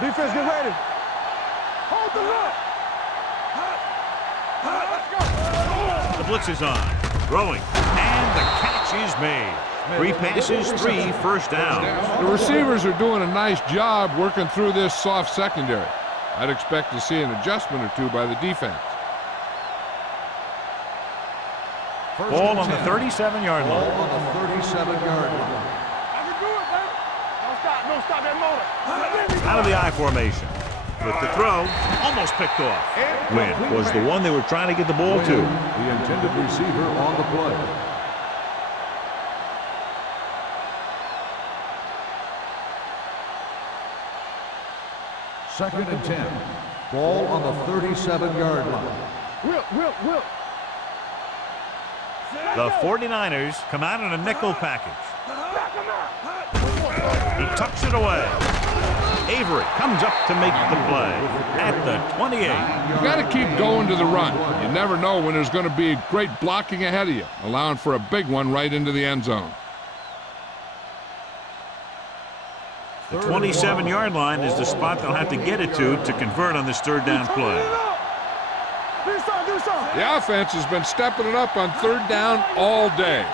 Defense, get ready. Hold the look. Let's go. The blitz is on. Throwing. And the catch is made. 3 passes, 3 first downs. The receivers are doing a nice job working through this soft secondary. I'd expect to see an adjustment or 2 by the defense. Ball on the 37-yard Ball line. on the 37-yard line. I can do it, baby. Don't stop that motor. Out of the I formation. With the throw, almost picked off. Wynn was the one they were trying to get the ball to. The intended receiver on the play. Second and 10. Ball on the 37-yard line. Will. The 49ers come out in a nickel package. He tucks it away. Avery comes up to make the play at the 28. You got to keep going to the run. You never know when there's going to be great blocking ahead of you, allowing for a big one right into the end zone. The 27-yard line is the spot they'll have to get it to convert on this 3rd down play. Do something. The offense has been stepping it up on 3rd down all day.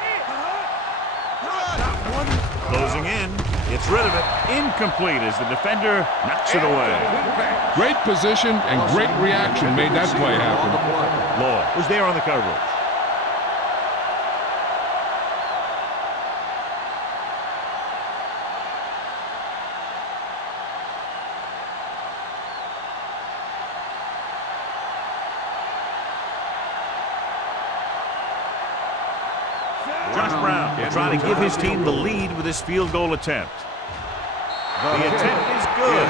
Closing in. Gets rid of it. Incomplete as the defender knocks it away. Great position and great reaction made that play happen. Lloyd was there on the coverage. Josh Brown will try to give his team the lead with this field goal attempt. The attempt is good.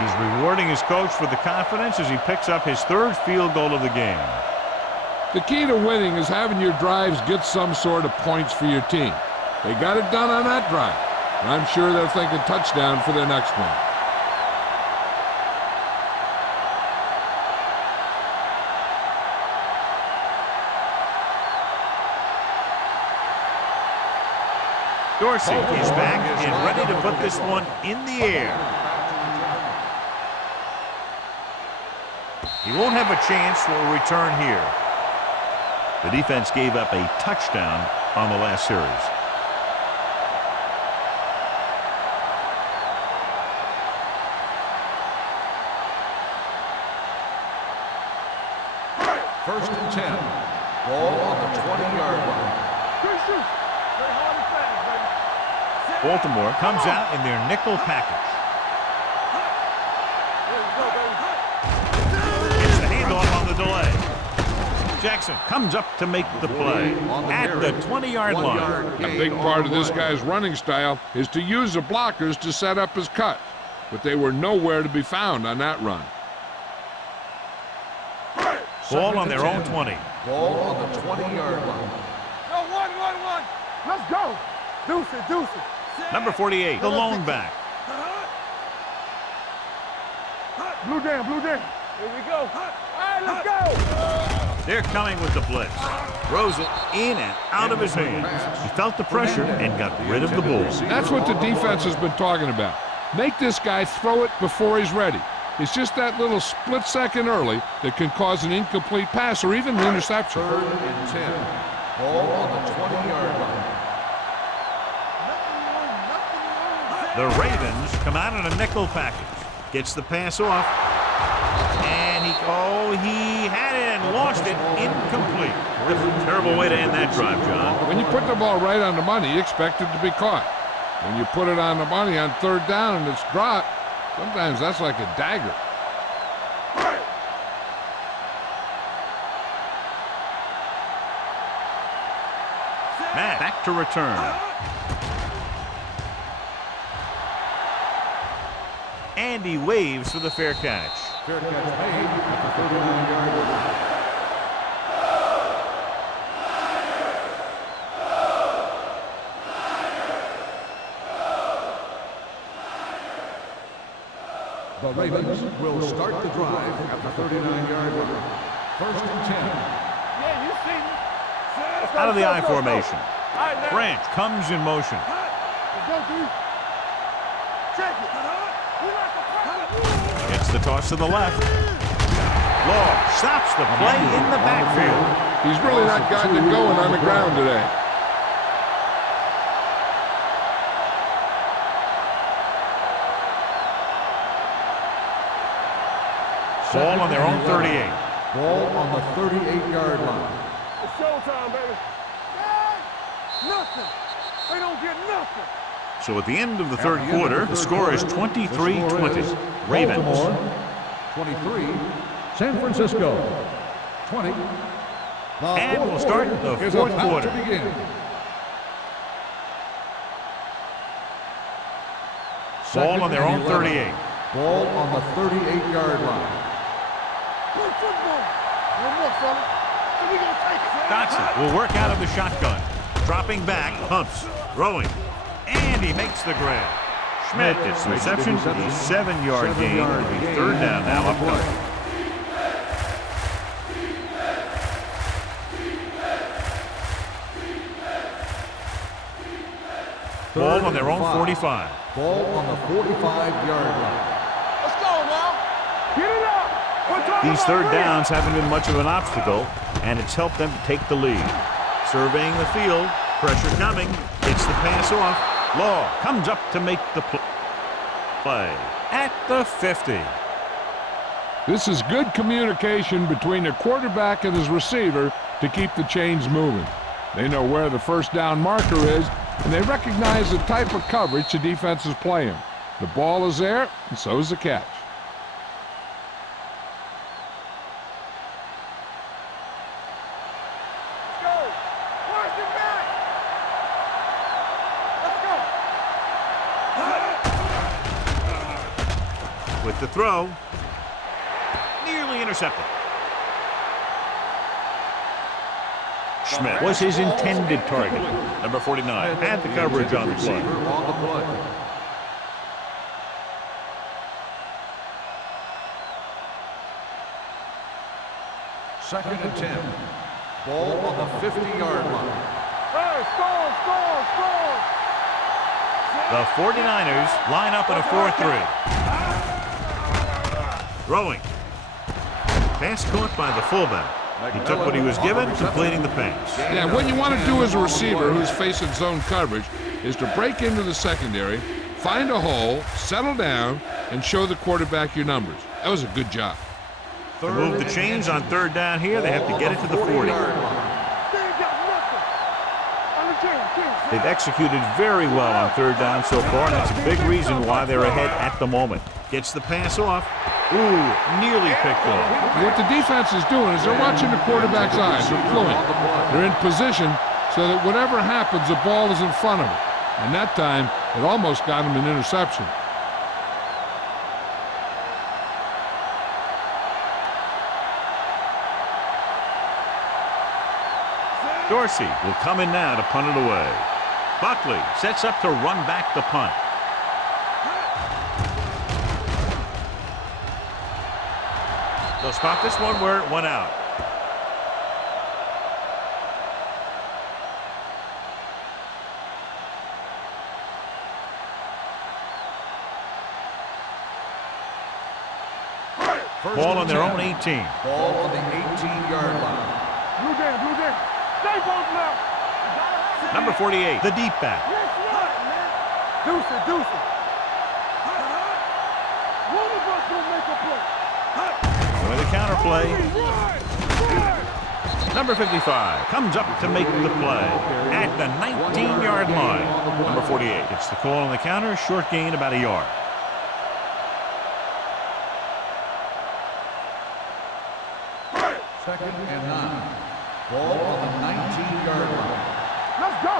He's rewarding his coach for the confidence as he picks up his 3rd field goal of the game. The key to winning is having your drives get some sort of points for your team. They got it done on that drive. And I'm sure they're thinking touchdown for their next one. Dorsey is back and ready to put this one in the air. He won't have a chance for a return here. The defense gave up a touchdown on the last series. First and 10. Ball on the 20-yard line. Baltimore comes out in their nickel package. Gets the handoff on the delay. Jackson comes up to make the play at the 20-yard line. A big part of this guy's running style is to use the blockers to set up his cut, but they were nowhere to be found on that run. Ball on their own 20. Ball on the 20-yard line. No, one. Let's go. Deuce it. Number 48, the lone back. Blue jam, blue jam. Here we go. All right, let's go. They're coming with the blitz. Throws it in and out of his hands. He felt the pressure and got rid of the ball. That's what the defense has been talking about. Make this guy throw it before he's ready. It's just that little split second early that can cause an incomplete pass or even an interception. 3rd and 10. Ball on the 20-yard line. The Ravens come out in a nickel package. Gets the pass off. And he had it and lost it. Incomplete. That's a terrible way to end that drive, John. When you put the ball right on the money, you expect it to be caught. When you put it on the money on 3rd down and it's dropped, sometimes that's like a dagger. Matt back to return. And he waves for the fair catch. Fair catch made at the 39-yard line. The Ravens will start the drive at the 39-yard line. 1st and 10. Yeah, you see me. Out of the I formation. All right, now. Branch comes in motion. Let's go, D. Check it. We like the pressure. Gets the toss to the left. Law stops the play in the backfield. He's really not gotten it going on the ground today. Ball on their own 38. Ball on the 38-yard line. It's showtime, baby. Nothing. They don't get nothing. So at the end of the third quarter, the score is 23-20. Ravens. Baltimore, 23. San Francisco, 20. And we'll start the fourth quarter. Ball on their own 38. Ball on the 38-yard line. Play football. One more, fella. And we gonna take it. Dotson will work out of the shotgun. Dropping back, pumps, throwing, and he makes the grab. Schmidt gets the reception, a 7-yard gain. It'll be 3rd down now upcoming. Ball on their own 45. Ball on the 45-yard line. Let's go now. Get it up. These 3rd downs haven't been much of an obstacle, and it's helped them take the lead. Surveying the field, pressure coming, gets the pass off. Law comes up to make the play at the 50. This is good communication between the quarterback and his receiver to keep the chains moving. They know where the 1st down marker is, and they recognize the type of coverage the defense is playing. The ball is there, and so is the catch. With the throw, nearly intercepted. Schmidt was his intended target. Number 49 had the coverage on the play. Second and 10. Ball on the 50-yard line. Hey, score. The 49ers line up in a 4-3. Throwing. Pass caught by the fullback. He took what he was given, completing the pass. Yeah, what you want to do as a receiver who's facing zone coverage is to break into the secondary, find a hole, settle down, and show the quarterback your numbers. That was a good job. To move the chains on 3rd down here, they have to get it to the 40. They've executed very well on 3rd down so far, and that's a big reason why they're ahead at the moment. Gets the pass off. Ooh, nearly picked off. What the defense is doing is they're watching the quarterback's eyes. They're fluent. They're in position so that whatever happens, the ball is in front of them. And that time, it almost got him an interception. Dorsey will come in now to punt it away. Buckley sets up to run back the punt. They'll stop this one where it went out. Ball on their own 18. Ball on the 18-yard line. Blue game. Stay both now. Number 48, the deep back. Deuce it. One of us will make a play. With a counter play. Number 55 comes up to make the play at the 19-yard line. Number 48 gets the call on the counter. Short gain, about a yard. Second and 9. Ball on the 19-yard line. Let's go.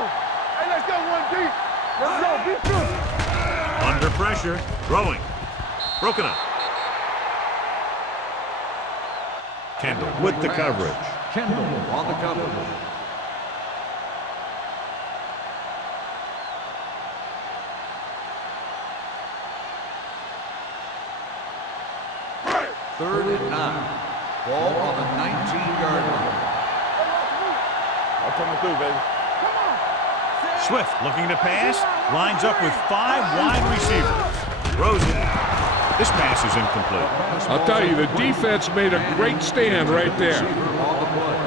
Hey, let's go one deep. Let's go. Deep two. Under pressure, throwing. Broken up. Kendall with the coverage. Kendall on the coverage. Third and 9. Ball on the 19-yard line. I'm coming through, baby. Come on. Swift looking to pass. Lines up with 5 wide receivers. Throws it. This pass is incomplete. I'll tell you, the defense made a great stand right there. Receiver on the play.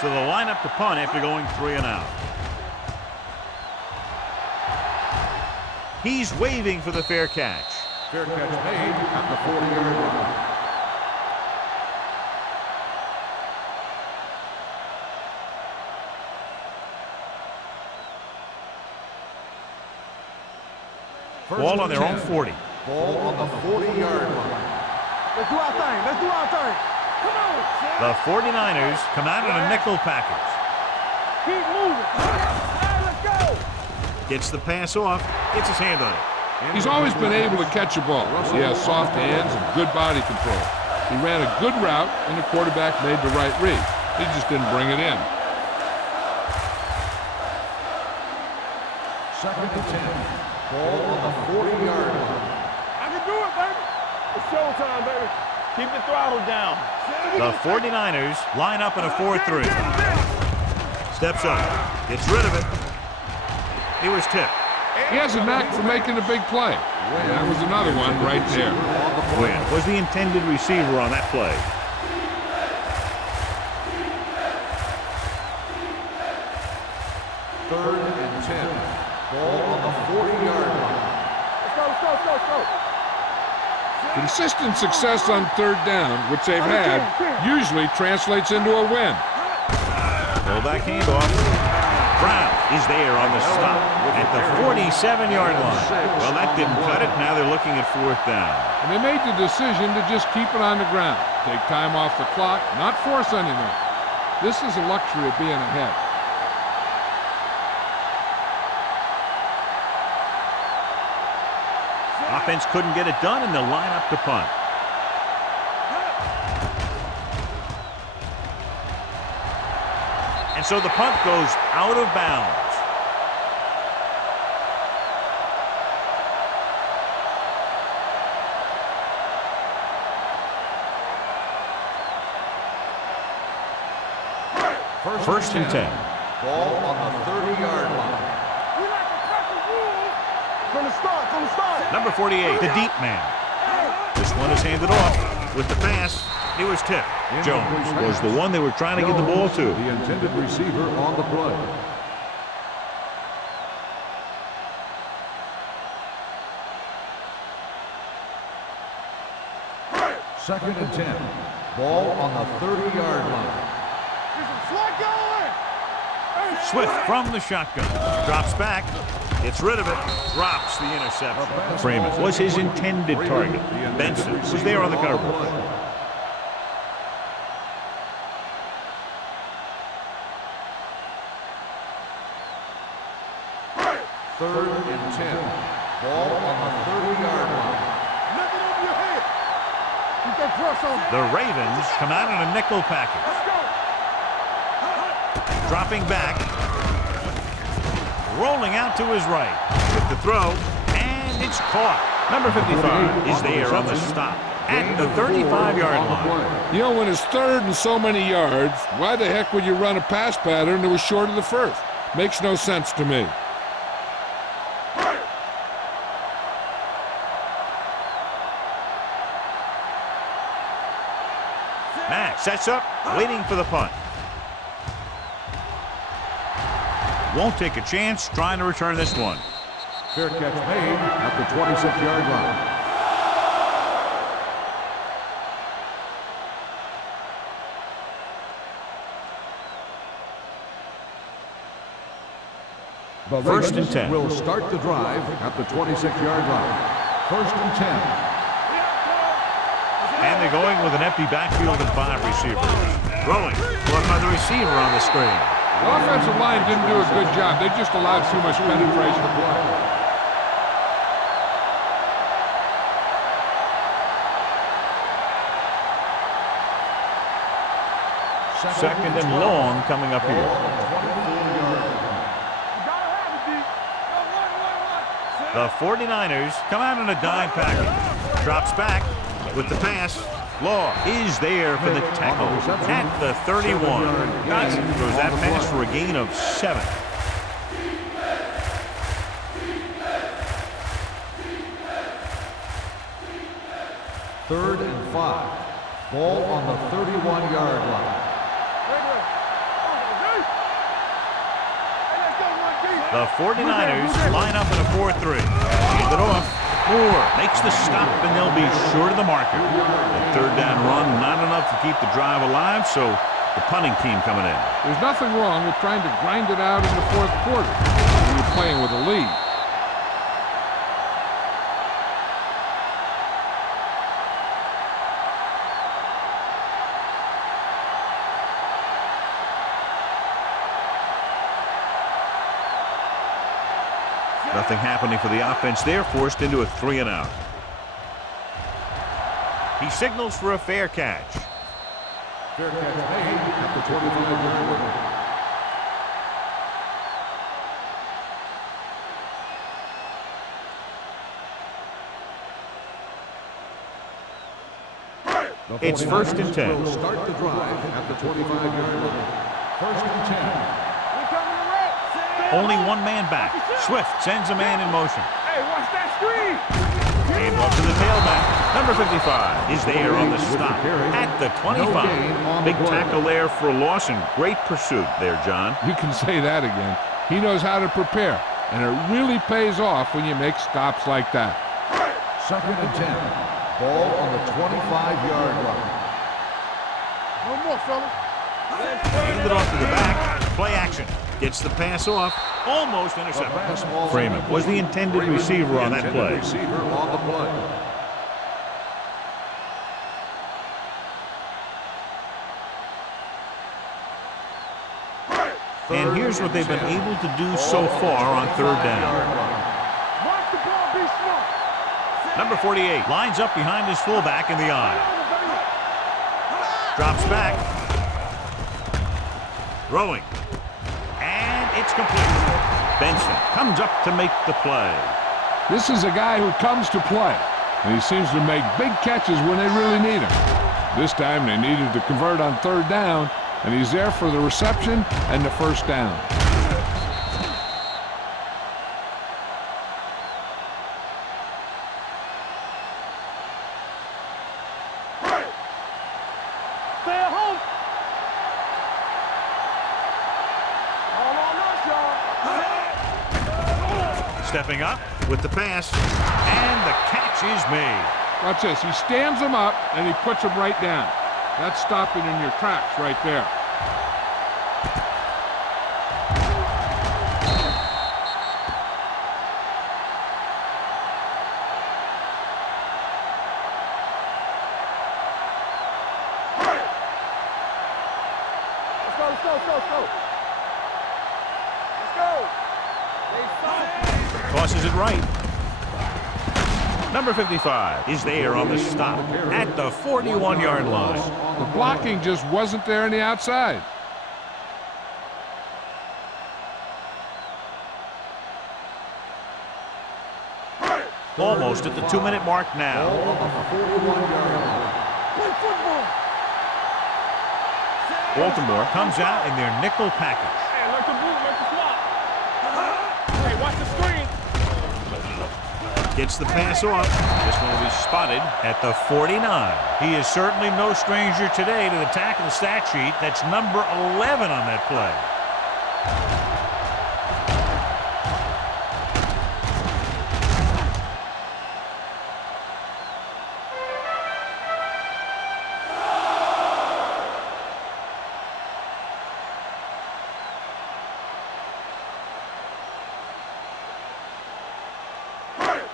So they'll line up to punt after going 3 and out. He's waving for the fair catch. Fair catch made at the 40-yard line. Ball on their own 40. Ball on the 40-yard line. Let's do our thing. Come on. The 49ers come out in a nickel package. Keep moving. Let's go. Gets the pass off. Gets his hand on it. He's always been able to catch a ball. He has soft hands and good body control. He ran a good route, and the quarterback made the right read. He just didn't bring it in. Second and 10. Ball on the 40-yard line. I can do it, baby. It's showtime, baby. Keep the throttle down. The 49ers line up in a 4-3. Steps up. Gets rid of it. He was tipped. He has a knack for making a big play. That was another one right there. Wynn was the intended receiver on that play. Third and 10. Ball on the 40-yard line. Let's go. Consistent success on third down, which they've had, usually translates into a win. Fullback handoff. Brown is there on the stop at the 47-yard line. Well, that didn't cut it. Now they're looking at 4th down. And they made the decision to just keep it on the ground. Take time off the clock, not force anything. This is a luxury of being ahead. Offense couldn't get it done, and they'll line up to punt. And so the punt goes out of bounds. First and 10. Ball on the 30-yard line. We like to cut the rules from the start. Number 48, the deep man. This one is handed off with the pass. He was tipped. Jones was the one they were trying to get the ball to. The intended receiver on the play. Second and 10. Ball on the 30-yard line. Swift from the shotgun. Drops back. Gets rid of it. Drops the interception. Freeman was his intended target. Benson was there on the coverage. 3rd and 10. Ball on the 30-yard line. Nothing over your head. Keep that press on. The Ravens come out in a nickel package. Let's go. Dropping back. Rolling out to his right. With the throw. And it's caught. Number 55 is there on the stop at the 35-yard line. You know, when it's 3rd and so many yards, why the heck would you run a pass pattern that was short of the first? Makes no sense to me. Matt sets up, waiting for the punt. Won't take a chance trying to return this one. Fair catch made at the 26-yard line. The First and 10. will start the drive at the 26-yard line. 1st and 10. And they're going with an empty backfield and 5 receivers. Throwing. Caught by the receiver on the screen. The offensive line didn't do a good job. They just allowed too much penetration to play. Second and long coming up here. The 49ers come out in a dime package. Drops back with the pass. Law is there for the tackle at the 31. Johnson throws that pass for a gain of 7. Third and 5. Ball on the 31-yard line. The 49ers line up in a 4-3. Hand it off. Moore makes the stop, and they'll be short of the marker. The 3rd down run, not enough to keep the drive alive, so the punting team coming in. There's nothing wrong with trying to grind it out in the 4th quarter when you're playing with a lead. Nothing happening for the offense there, forced into a 3-and-out. He signals for a fair catch. Fair catch made at the 25-yard line. It's 1st and 10. Will start the drive at the 25-yard line. 1st and 10. Only one man back. Swift sends a man in motion. Hey, watch that screen. Hand off to the tailback. Number 55 is there on the stop at the 25. Big tackle there for Lawson. Great pursuit there, John. You can say that again. He knows how to prepare, and it really pays off when you make stops like that. 2nd and 10. Ball on the 25-yard line. No more, fellas. Hand it off to the back. Play action. Gets the pass off. Almost intercepted. Freeman was the intended receiver on that play. Receiver on the play. And here's what they've been able to do so far on 3rd down. Watch the ball, be smart. Number 48 lines up behind his fullback in the eye. Drops back. Throwing. And it's complete. Benson comes up to make the play. This is a guy who comes to play, and he seems to make big catches when they really need him. This time they needed to convert on 3rd down, and he's there for the reception and the 1st down. Stay at home. All on us, y'all. Stepping up with the pass, and the catch is made. Watch this. He stands him up, and he puts him right down. That's stopping in your tracks right there. Let's go. Let's go. Stay solid. Tosses it right. Number 55 is there on the stop at the 41-yard line. The blocking just wasn't there on the outside. Almost at the 2-minute mark now. Baltimore comes out in their nickel package. Hey, like the boot, like the flop. Hey, watch the screen. Gets the pass off. This one will be spotted at the 49. He is certainly no stranger today to the tack of the stat sheet. That's number 11 on that play.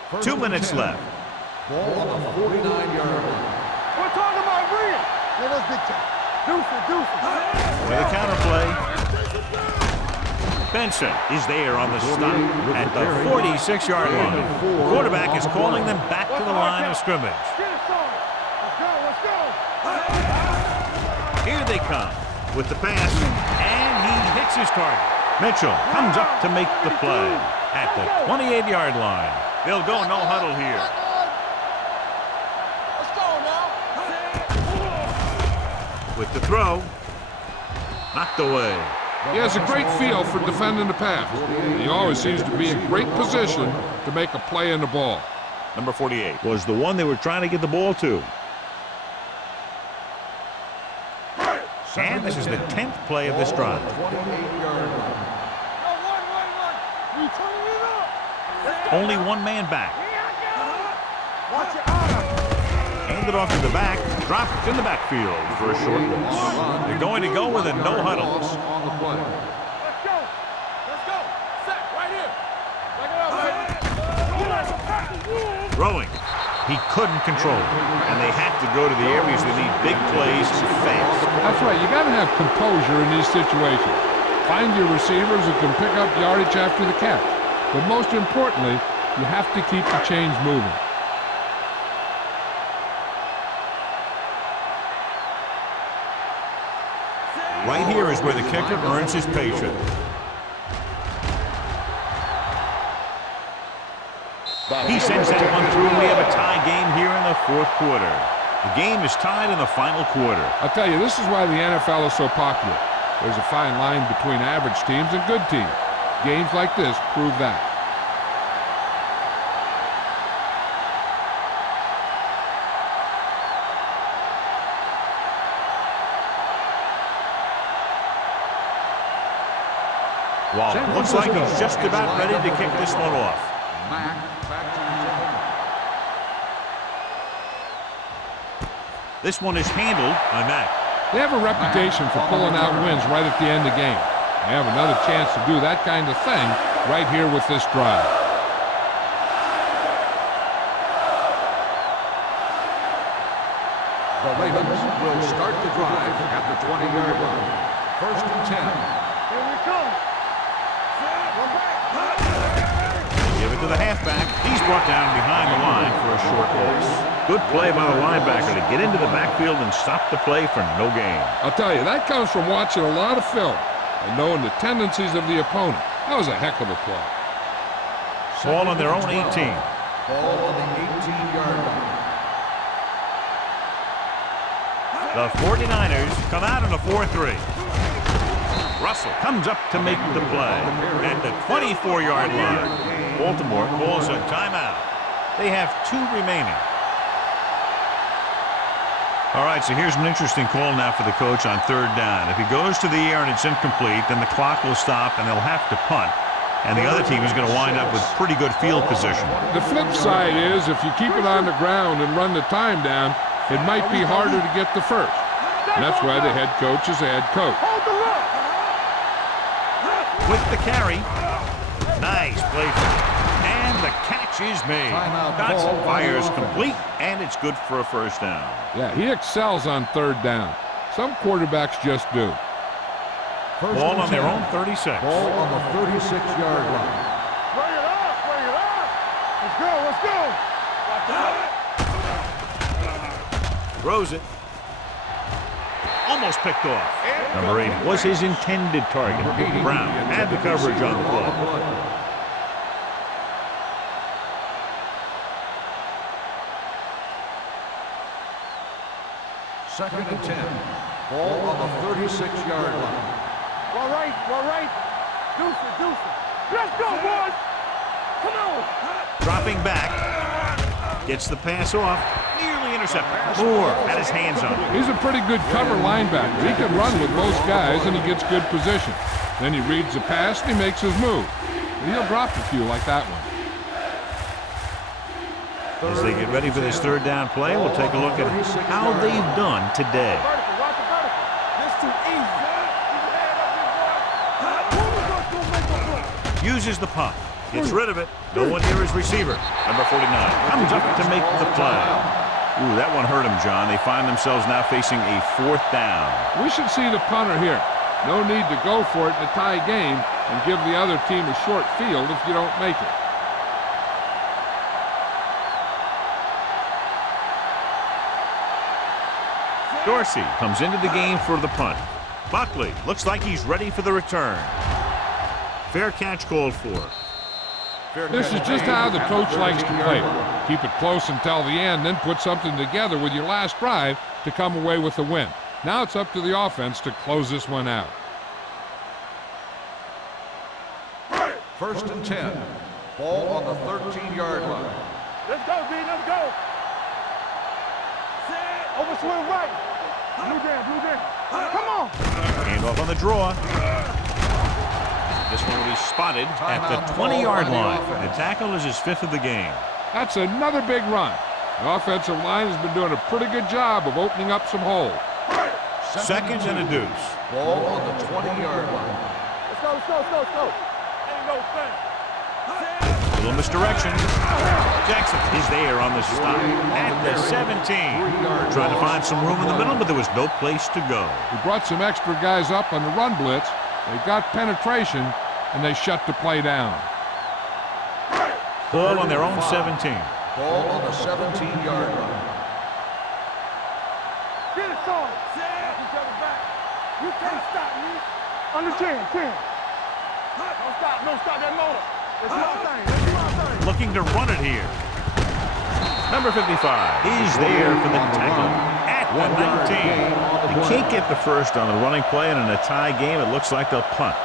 First 2 and minutes 10. left. Ball on the 49-yard line. We're talking about Green. Let us big time. Deuces. With a counterplay. Benson is there on the stop at the 46-yard line. Quarterback is calling them back to the line of scrimmage. Get it started. Let's go. Here they come with the pass, and he hits his target. Mitchell comes up to make the play at the 28-yard line. They'll go no huddle here. Let's go now. With the throw, knocked away. He has a great feel for defending the pass. He always seems to be in great position to make a play in the ball. Number 48 was the one they were trying to get the ball to. And this is the 10th play of this drive. 28-yard line. We turning it up. Only one man back. Watch your eye. Handed off to the back, dropped in the backfield for a short loss. They're going to go with a no huddle. On the play. Let's go. Let's go. Set right here. Back it up, baby. Throwing. He couldn't control it. And they have to go to the areas that need big plays fast. That's right. You got to have composure in these situations. Find your receivers who can pick up yardage after the catch. But most importantly, you have to keep the chains moving. Right here is where the kicker earns his patience. He sends that one through. We have a tie game here in the fourth quarter. The game is tied in the final quarter. I'll tell you, this is why the NFL is so popular. There's a fine line between average teams and good teams. Games like this prove that. Wow, looks like he's just about ready to kick this one off. Mack back to return. This one is handled by Mack. They have a reputation for pulling out wins right at the end of the game. They have another chance to do that kind of thing right here with this drive. The Ravens will start the drive at the 20-yard line. First and 10. Here we come. One back. Give it to the halfback. He's brought down behind the line for a short loss. Good play by the linebacker to get into the backfield and stop the play for no gain. I'll tell you, that comes from watching a lot of film and knowing the tendencies of the opponent. That was a heck of a play. Ball on their own 18. Ball on the 18-yard line. The 49ers come out in a 4-3. Russell comes up to make the play at the 24-yard line. Baltimore calls a timeout. They have 2 remaining. All right, so here's an interesting call now for the coach on third down. If he goes to the air and it's incomplete, then the clock will stop and they'll have to punt. And the other team is going to wind up with pretty good field position. The flip side is if you keep it on the ground and run the time down, it might be harder to get the first. And that's why the head coach is the head coach. Hold the look. With the carry. Nice play. And the catch is made. Dotson fires complete, and it's good for a first down. Yeah, he excels on third down. Some quarterbacks just do. First Ball and on their 10. own 36. Ball on the 36-yard line. Bring it up. Bring it Throws it. Almost picked off. Number 8 was his intended target. Brown had the coverage on the play. Second and 10. Ball on the 36-yard line. All right, all right. Deuce it. Let's go, boys. Come on. Dropping back. Gets the pass off. Nearly intercepted. Moore had his hands on it. He's a pretty good cover linebacker. He can run with most guys, and he gets good position. Then he reads the pass, and he makes his move. And he'll drop a few like that one. As they get ready for this third down play, we'll take a look at how they've done today. Watch the vertical. This too easy. Uses the punt. Gets rid of it. No one near his receiver. Number 49 comes up to make the play. Ooh, that one hurt him, John. They find themselves now facing a 4th down. We should see the punter here. No need to go for it in a tie game and give the other team a short field if you don't make it. Dorsey comes into the game for the punt. Buckley looks like he's ready for the return. Fair catch called for. This is just how the coach likes to play it. Keep it close until the end, then put something together with your last drive to come away with the win. Now it's up to the offense to close this one out. First and 10. Ball on the 13-yard line. Let's go, D. Let's go. Over swing right. Blue down. Come on. Hand off on the draw. This one will be spotted at the 20-yard line. The tackle is his 5th of the game. That's another big run. The offensive line has been doing a pretty good job of opening up some holes. Seconds and a deuce. Ball on the 20-yard line. Let's go. Ain't no thing. Little misdirection. Jackson is there on the stop at the 17. Trying to find some room in the middle, but there was no place to go. He brought some extra guys up on the run blitz. They got penetration, and they shut the play down. Ball on their own 17. Ball on the 17-yard line. Get it, son. Each other back. You can't stop me. Under 10. Don't stop that motor. It's my thing. Looking to run it here. Number 55 is there for the tackle at the 19. They can't get the first on the running play, and in a tie game, it looks like they'll punt.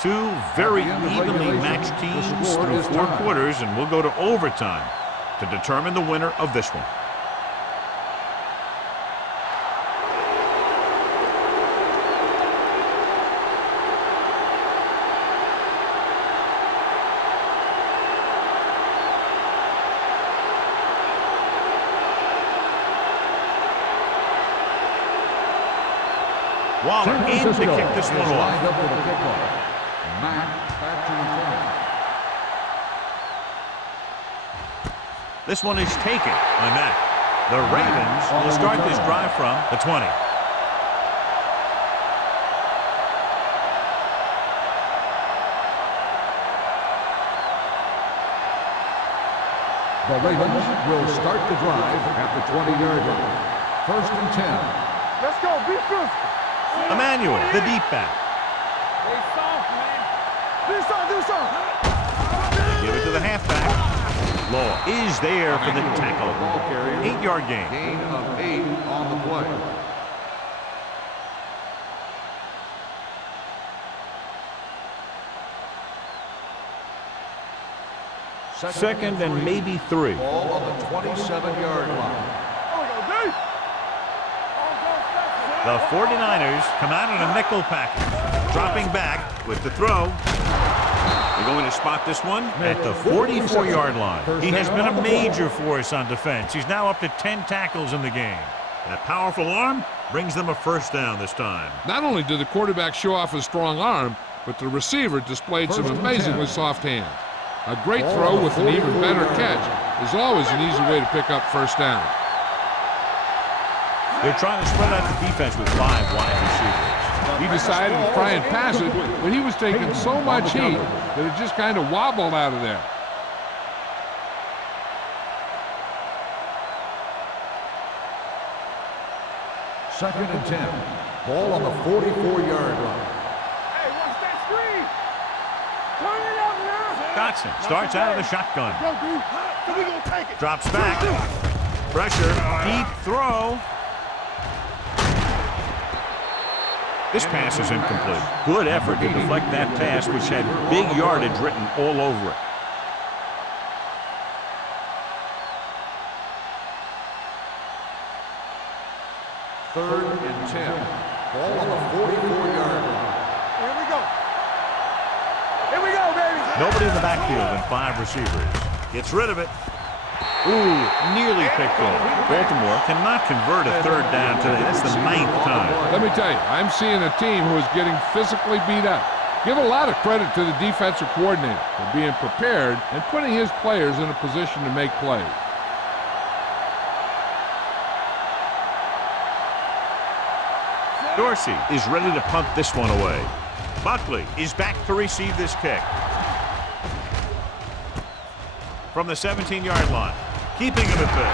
Two very evenly matched teams through 4 quarters, and we'll go to overtime to determine the winner of this one. Waller in to kick this one off. This one is taken by Matt. The Ravens will start this drive from the 20. The Ravens will start the drive at the 20-yard line. First and 10. Let's go. Be physical. Emmanuel, the deep back. They soft, man. Do something. Give it to the halfback. Law is there for the tackle. 8-yard gain. Gain of 8 on the play. Second and maybe 3. Ball on the 27-yard line. The 49ers come out in a nickel package. Dropping back with the throw. They're going to spot this one at the 44-yard line. He has been a major force on defense. He's now up to 10 tackles in the game. That powerful arm brings them a first down this time. Not only did the quarterback show off a strong arm, but the receiver displayed some amazingly soft hands. A great throw with an even better catch is always an easy way to pick up first down. They're trying to spread out the defense with 5 wide receivers. He decided to try and pass it, but he was taking so much heat that it just kind of wobbled out of there. Second and 10. Ball on the 44-yard line. Hey, watch that screen. Turn it up now. Dotson starts out of the shotgun. Go, dude. So we gonna take it. Drops back. Pressure. Deep throw. This pass is incomplete. Good effort to deflect that pass, which had big yardage written all over it. Third and 10. Ball on the 44-yard line. Here we go. Here we go, baby. Nobody in the backfield and 5 receivers. Gets rid of it. Ooh, nearly picked off. Baltimore cannot convert a 3rd down today. That's the 9th time. Let me tell you, I'm seeing a team who is getting physically beat up. Give a lot of credit to the defensive coordinator for being prepared and putting his players in a position to make plays. Dorsey is ready to punt this one away. Buckley is back to receive this kick. From the 17-yard line, keeping him at bay.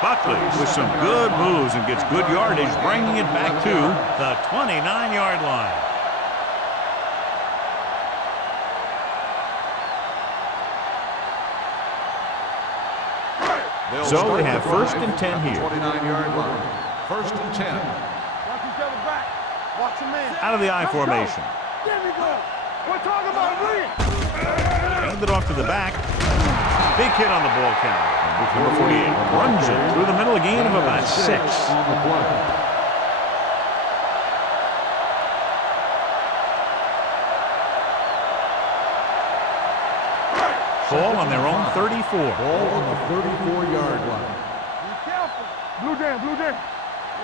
Buckley with some good moves and gets good yardage, bringing it back to the 29-yard line. So we have 1st and 10 here. 29-yard line. 1st and 10. Watch each other back. Watch your man. Out of the I formation. There we go. We're talking about Williams. Hand it off to the back. Big hit on the ball carrier. Number 48 runs it through the middle, a gain of about 6. On the play. Ball on their own 34. Ball on the 34-yard line. Be careful. Blue jam, blue jam.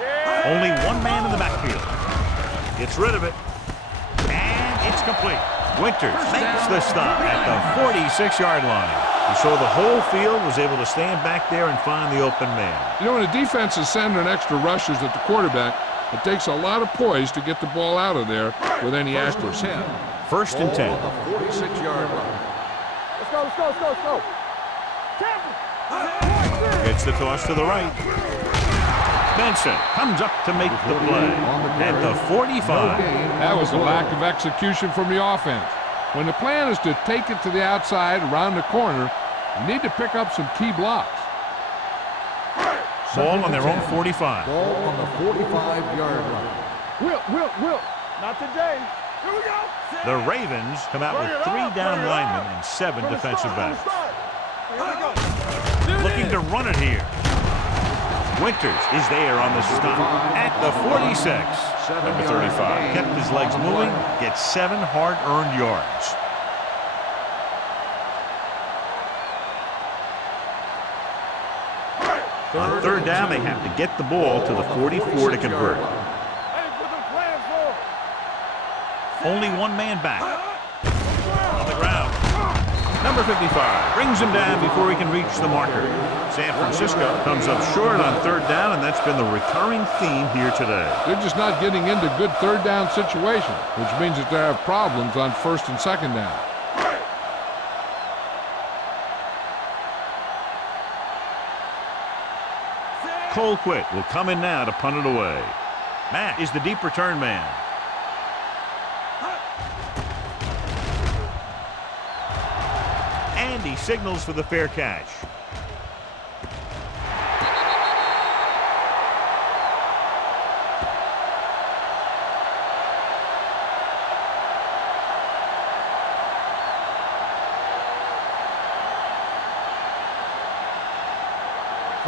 Yeah. Only 1 man in the backfield. Gets rid of it. And it's complete. Winters makes the stop at the 46-yard line. So the whole field was able to stand back there and find the open man. You know, when a defense is sending extra rushers at the quarterback, it takes a lot of poise to get the ball out of there with any accuracy. 1st and 10. Ball on the 46-yard line. Let's go, let's go, let's go, let's go. Careful. Gets the toss to the right. Benson comes up to make the play at the 45. That was a lack of execution from the offense. When the plan is to take it to the outside, around the corner, you need to pick up some key blocks. Ball on their own 45. Ball on the 45-yard line. Will. Not today. Here we go. The Ravens come out with 3 down linemen and 7 defensive backs. Here we go. Looking to run it here. Winters is there on the stop at the 46. Number 35 kept his legs moving, gets 7 hard-earned yards. On 3rd down, they have to get the ball to the 44 to convert. Only 1 man back. On the ground. Number 55 brings him down before he can reach the marker. San Francisco comes up short on 3rd down, and that's been the recurring theme here today. They're just not getting into good 3rd down situations, which means that they have problems on 1st and 2nd down. Colquitt will come in now to punt it away. Matt is the deep return man. And he signals for the fair catch.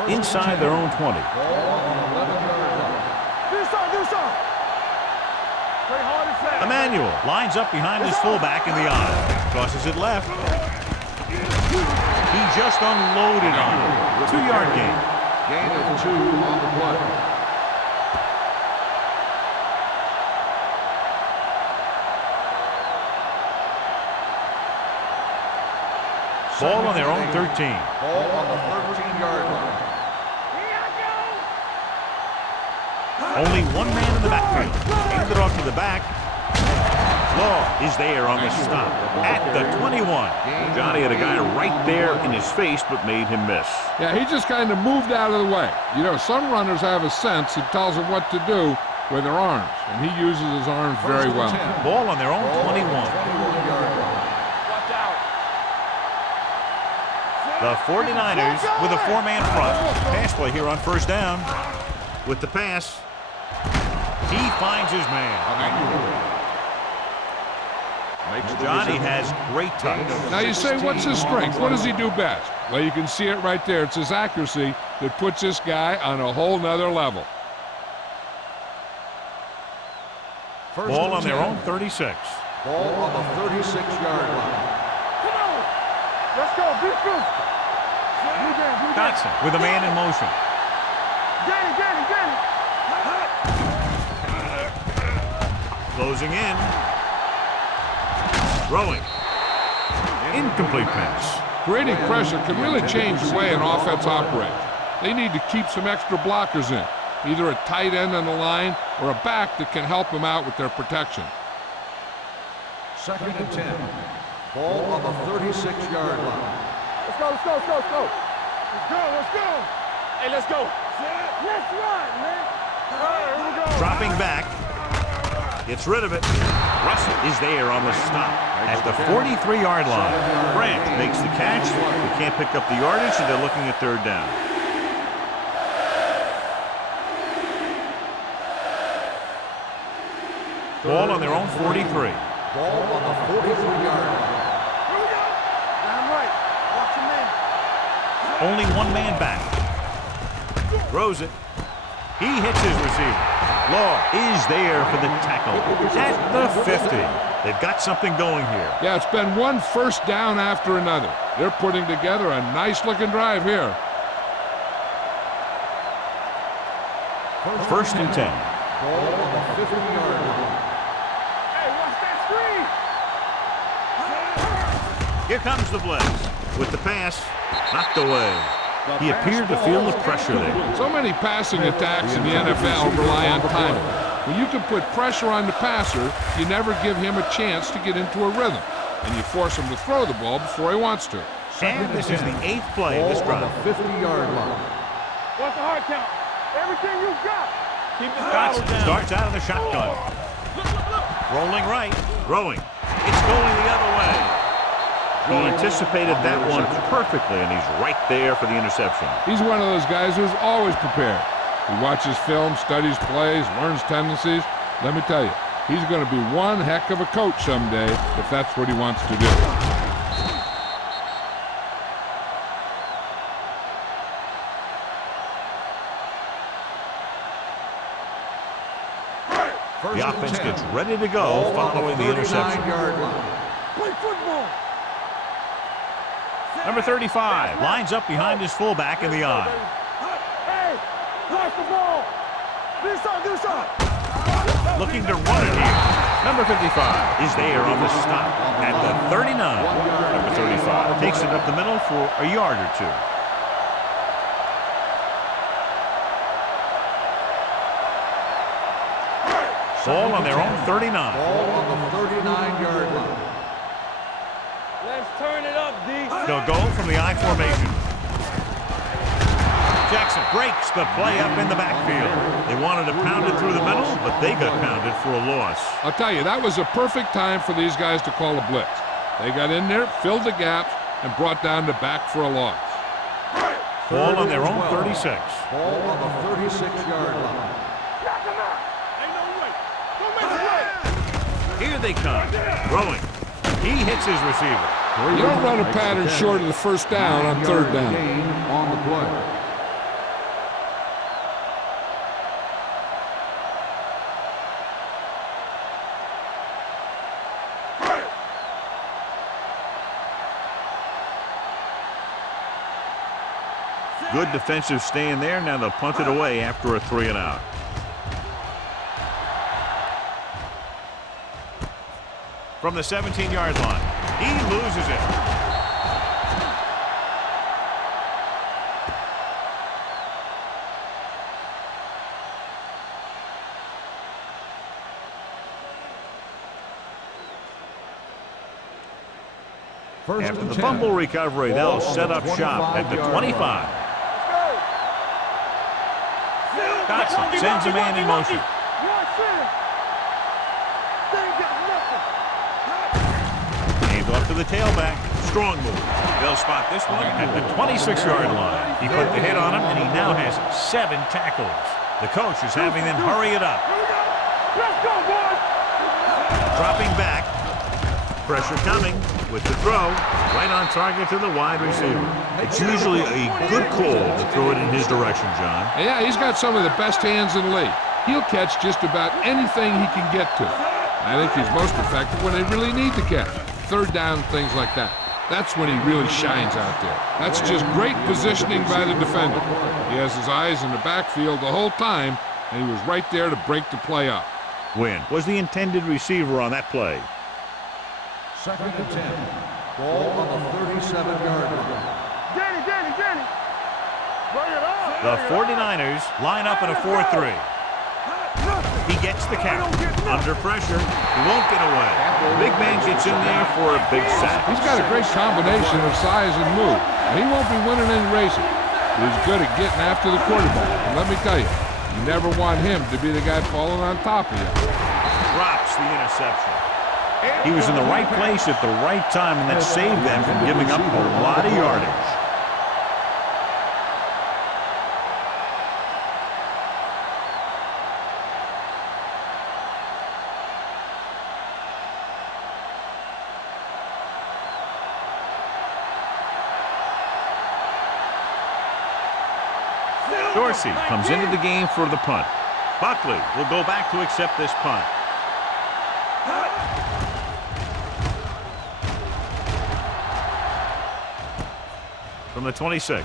Inside their own 20. Ball on the 11-yard line. Do something. Play hard and fast. Emmanuel lines up behind his fullback in the eye. Tosses it left. He just unloaded on it. 2-yard gain. Gain of 2 on the play. Ball on their own 13. Ball on the 13-yard line. Only one man in the backfield. Hands it off to the back. Law is there on the stop at the 21. Johnny had a guy right there in his face, but made him miss. Yeah, he just kind of moved out of the way. You know, some runners have a sense that tells them what to do with their arms, and he uses his arms very well. Ball on their own 21. Watch out. The 49ers with a four-man front. Pass play here on first down. With the pass, he finds his man. Johnny has great touch. Now you say, what's his strength? What does he do best? Well, you can see it right there. It's his accuracy that puts this guy on a whole nother level. Ball on their own 36. Ball on the 36-yard line. Come on. Let's go. Be physical. Dotson with a man in motion. Get it. Closing in. Throwing. Incomplete pass. Creating pressure can really change the way an offense operates. They need to keep some extra blockers in, either a tight end on the line or a back that can help them out with their protection. 2nd and 10. Ball on the 36-yard line. Let's go. Let's go. Hey, let's go. Let's run, man. All right, here we go. Dropping back. Gets rid of it. Russell is there on the stop at the 43-yard line. Grant makes the catch. They can't pick up the yardage, so they're looking at third down. Ball on their own 43. Ball on the 43-yard line. Here we go. Damn right. Watch your man. Only one man back. Throws it. He hits his receiver. Law is there for the tackle at the 50. They've got something going here. Yeah, it's been one first down after another. They're putting together a nice-looking drive here. 1st and 10. Ball on the 50-yard line. Hey, watch that screen. Here comes the blitz. With the pass, knocked away. He appeared to feel the pressure there. So many passing attacks in the NFL rely on timing. When you can put pressure on the passer, you never give him a chance to get into a rhythm, and you force him to throw the ball before he wants to. And this is the 8th play of this drive. Ball on the 50-yard line. What's the hard count? Everything you got. Keep the Dotson starts out of the shotgun. Rolling right, throwing. It's going the other way. He anticipated that one perfectly, and he's right there for the interception. He's one of those guys who's always prepared. He watches film, studies plays, learns tendencies. Let me tell you, he's going to be one heck of a coach someday if that's what he wants to do. The offense gets ready to go following the interception. Play football. Number 35 lines up behind his fullback in the eye. Hey, watch the ball. This up. Looking to run it here. Number 55 is there on the stop at the 39. Number 35 takes it up the middle for a yard or two. Ball on their own 39. Ball on the 39-yard line. Let's turn it up, D. They'll go from the I formation. Jackson breaks the play up in the backfield. They wanted to pound it through the middle, but they got pounded for a loss. I'll tell you, that was a perfect time for these guys to call a blitz. They got in there, filled the gaps, and brought down the back for a loss. Ball on their own 36. Ball on the 36-yard line. Knock him out. Ain't no way. Don't make it way. Here they come. Throwing. He hits his receiver. You don't run a pattern short of the first down on third down. Gain on the play. Good defensive stand there. Now they'll punt it away after a 3-and-out. From the 17-yard line, he loses it. First After and the 10. fumble recovery, they'll set up shop at the 25. Dotson sends a man in motion. Hands off to the tailback. Strong move. They'll spot this one at the 26-yard line. He put the hit on him, and he now has 7 tackles. The coach is having them hurry it up. Let's go, boys! Dropping back. Pressure coming with the throw. Right on target to the wide receiver. It's usually a good call to throw it in his direction, John. Yeah, he's got some of the best hands in the league. He'll catch just about anything he can get to. I think he's most effective when they really need to catch. Third down, things like that. That's when he really shines out there. That's just great positioning by the defender. He has his eyes in the backfield the whole time, and he was right there to break the play up. Wynn was the intended receiver on that play. Second and 10. Ball on the 37-yard line. Danny! Bring it on! The 49ers line up in a 4-3. He gets the count. Under pressure, he won't get away. The big man gets in there for a big sack. He's got a great combination of size and move. He won't be winning any races, but he's good at getting after the quarterback. And let me tell you, you never want him to be the guy falling on top of you. Drops the interception. He was in the right place at the right time, and that saved them from giving up a lot of yardage. Dorsey comes into the game for the punt. Buckley will go back to accept this punt. From the 26.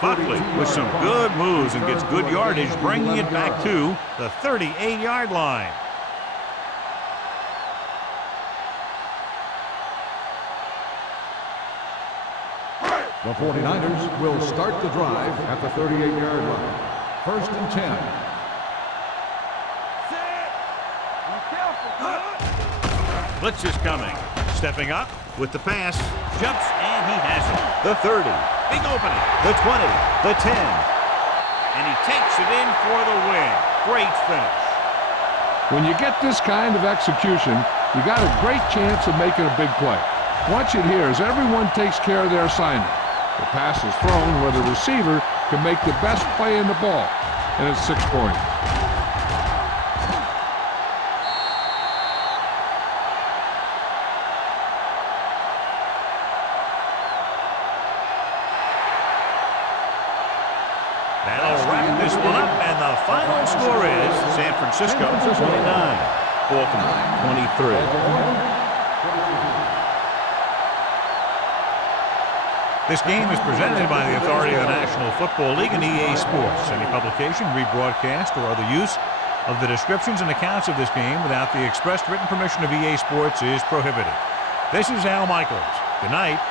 Buckley with some good moves and gets good yardage, bringing it back to the 38-yard line. The 49ers will start the drive at the 38-yard line. First and 10. Blitz is coming. Stepping up with the pass. Jumps, and he has it. The 30. Big opening. The 20. The 10. And he takes it in for the win. Great finish. When you get this kind of execution, you got a great chance of making a big play. Watch it here as everyone takes care of their assignment. The pass is thrown where the receiver can make the best play in the ball, and it's 6 points. That'll wrap this one up, and the final score is San Francisco 29, Baltimore 23. This game is presented by the authority of the National Football League and EA Sports. Any publication, rebroadcast, or other use of the descriptions and accounts of this game without the expressed written permission of EA Sports is prohibited. This is Al Michaels. Good night.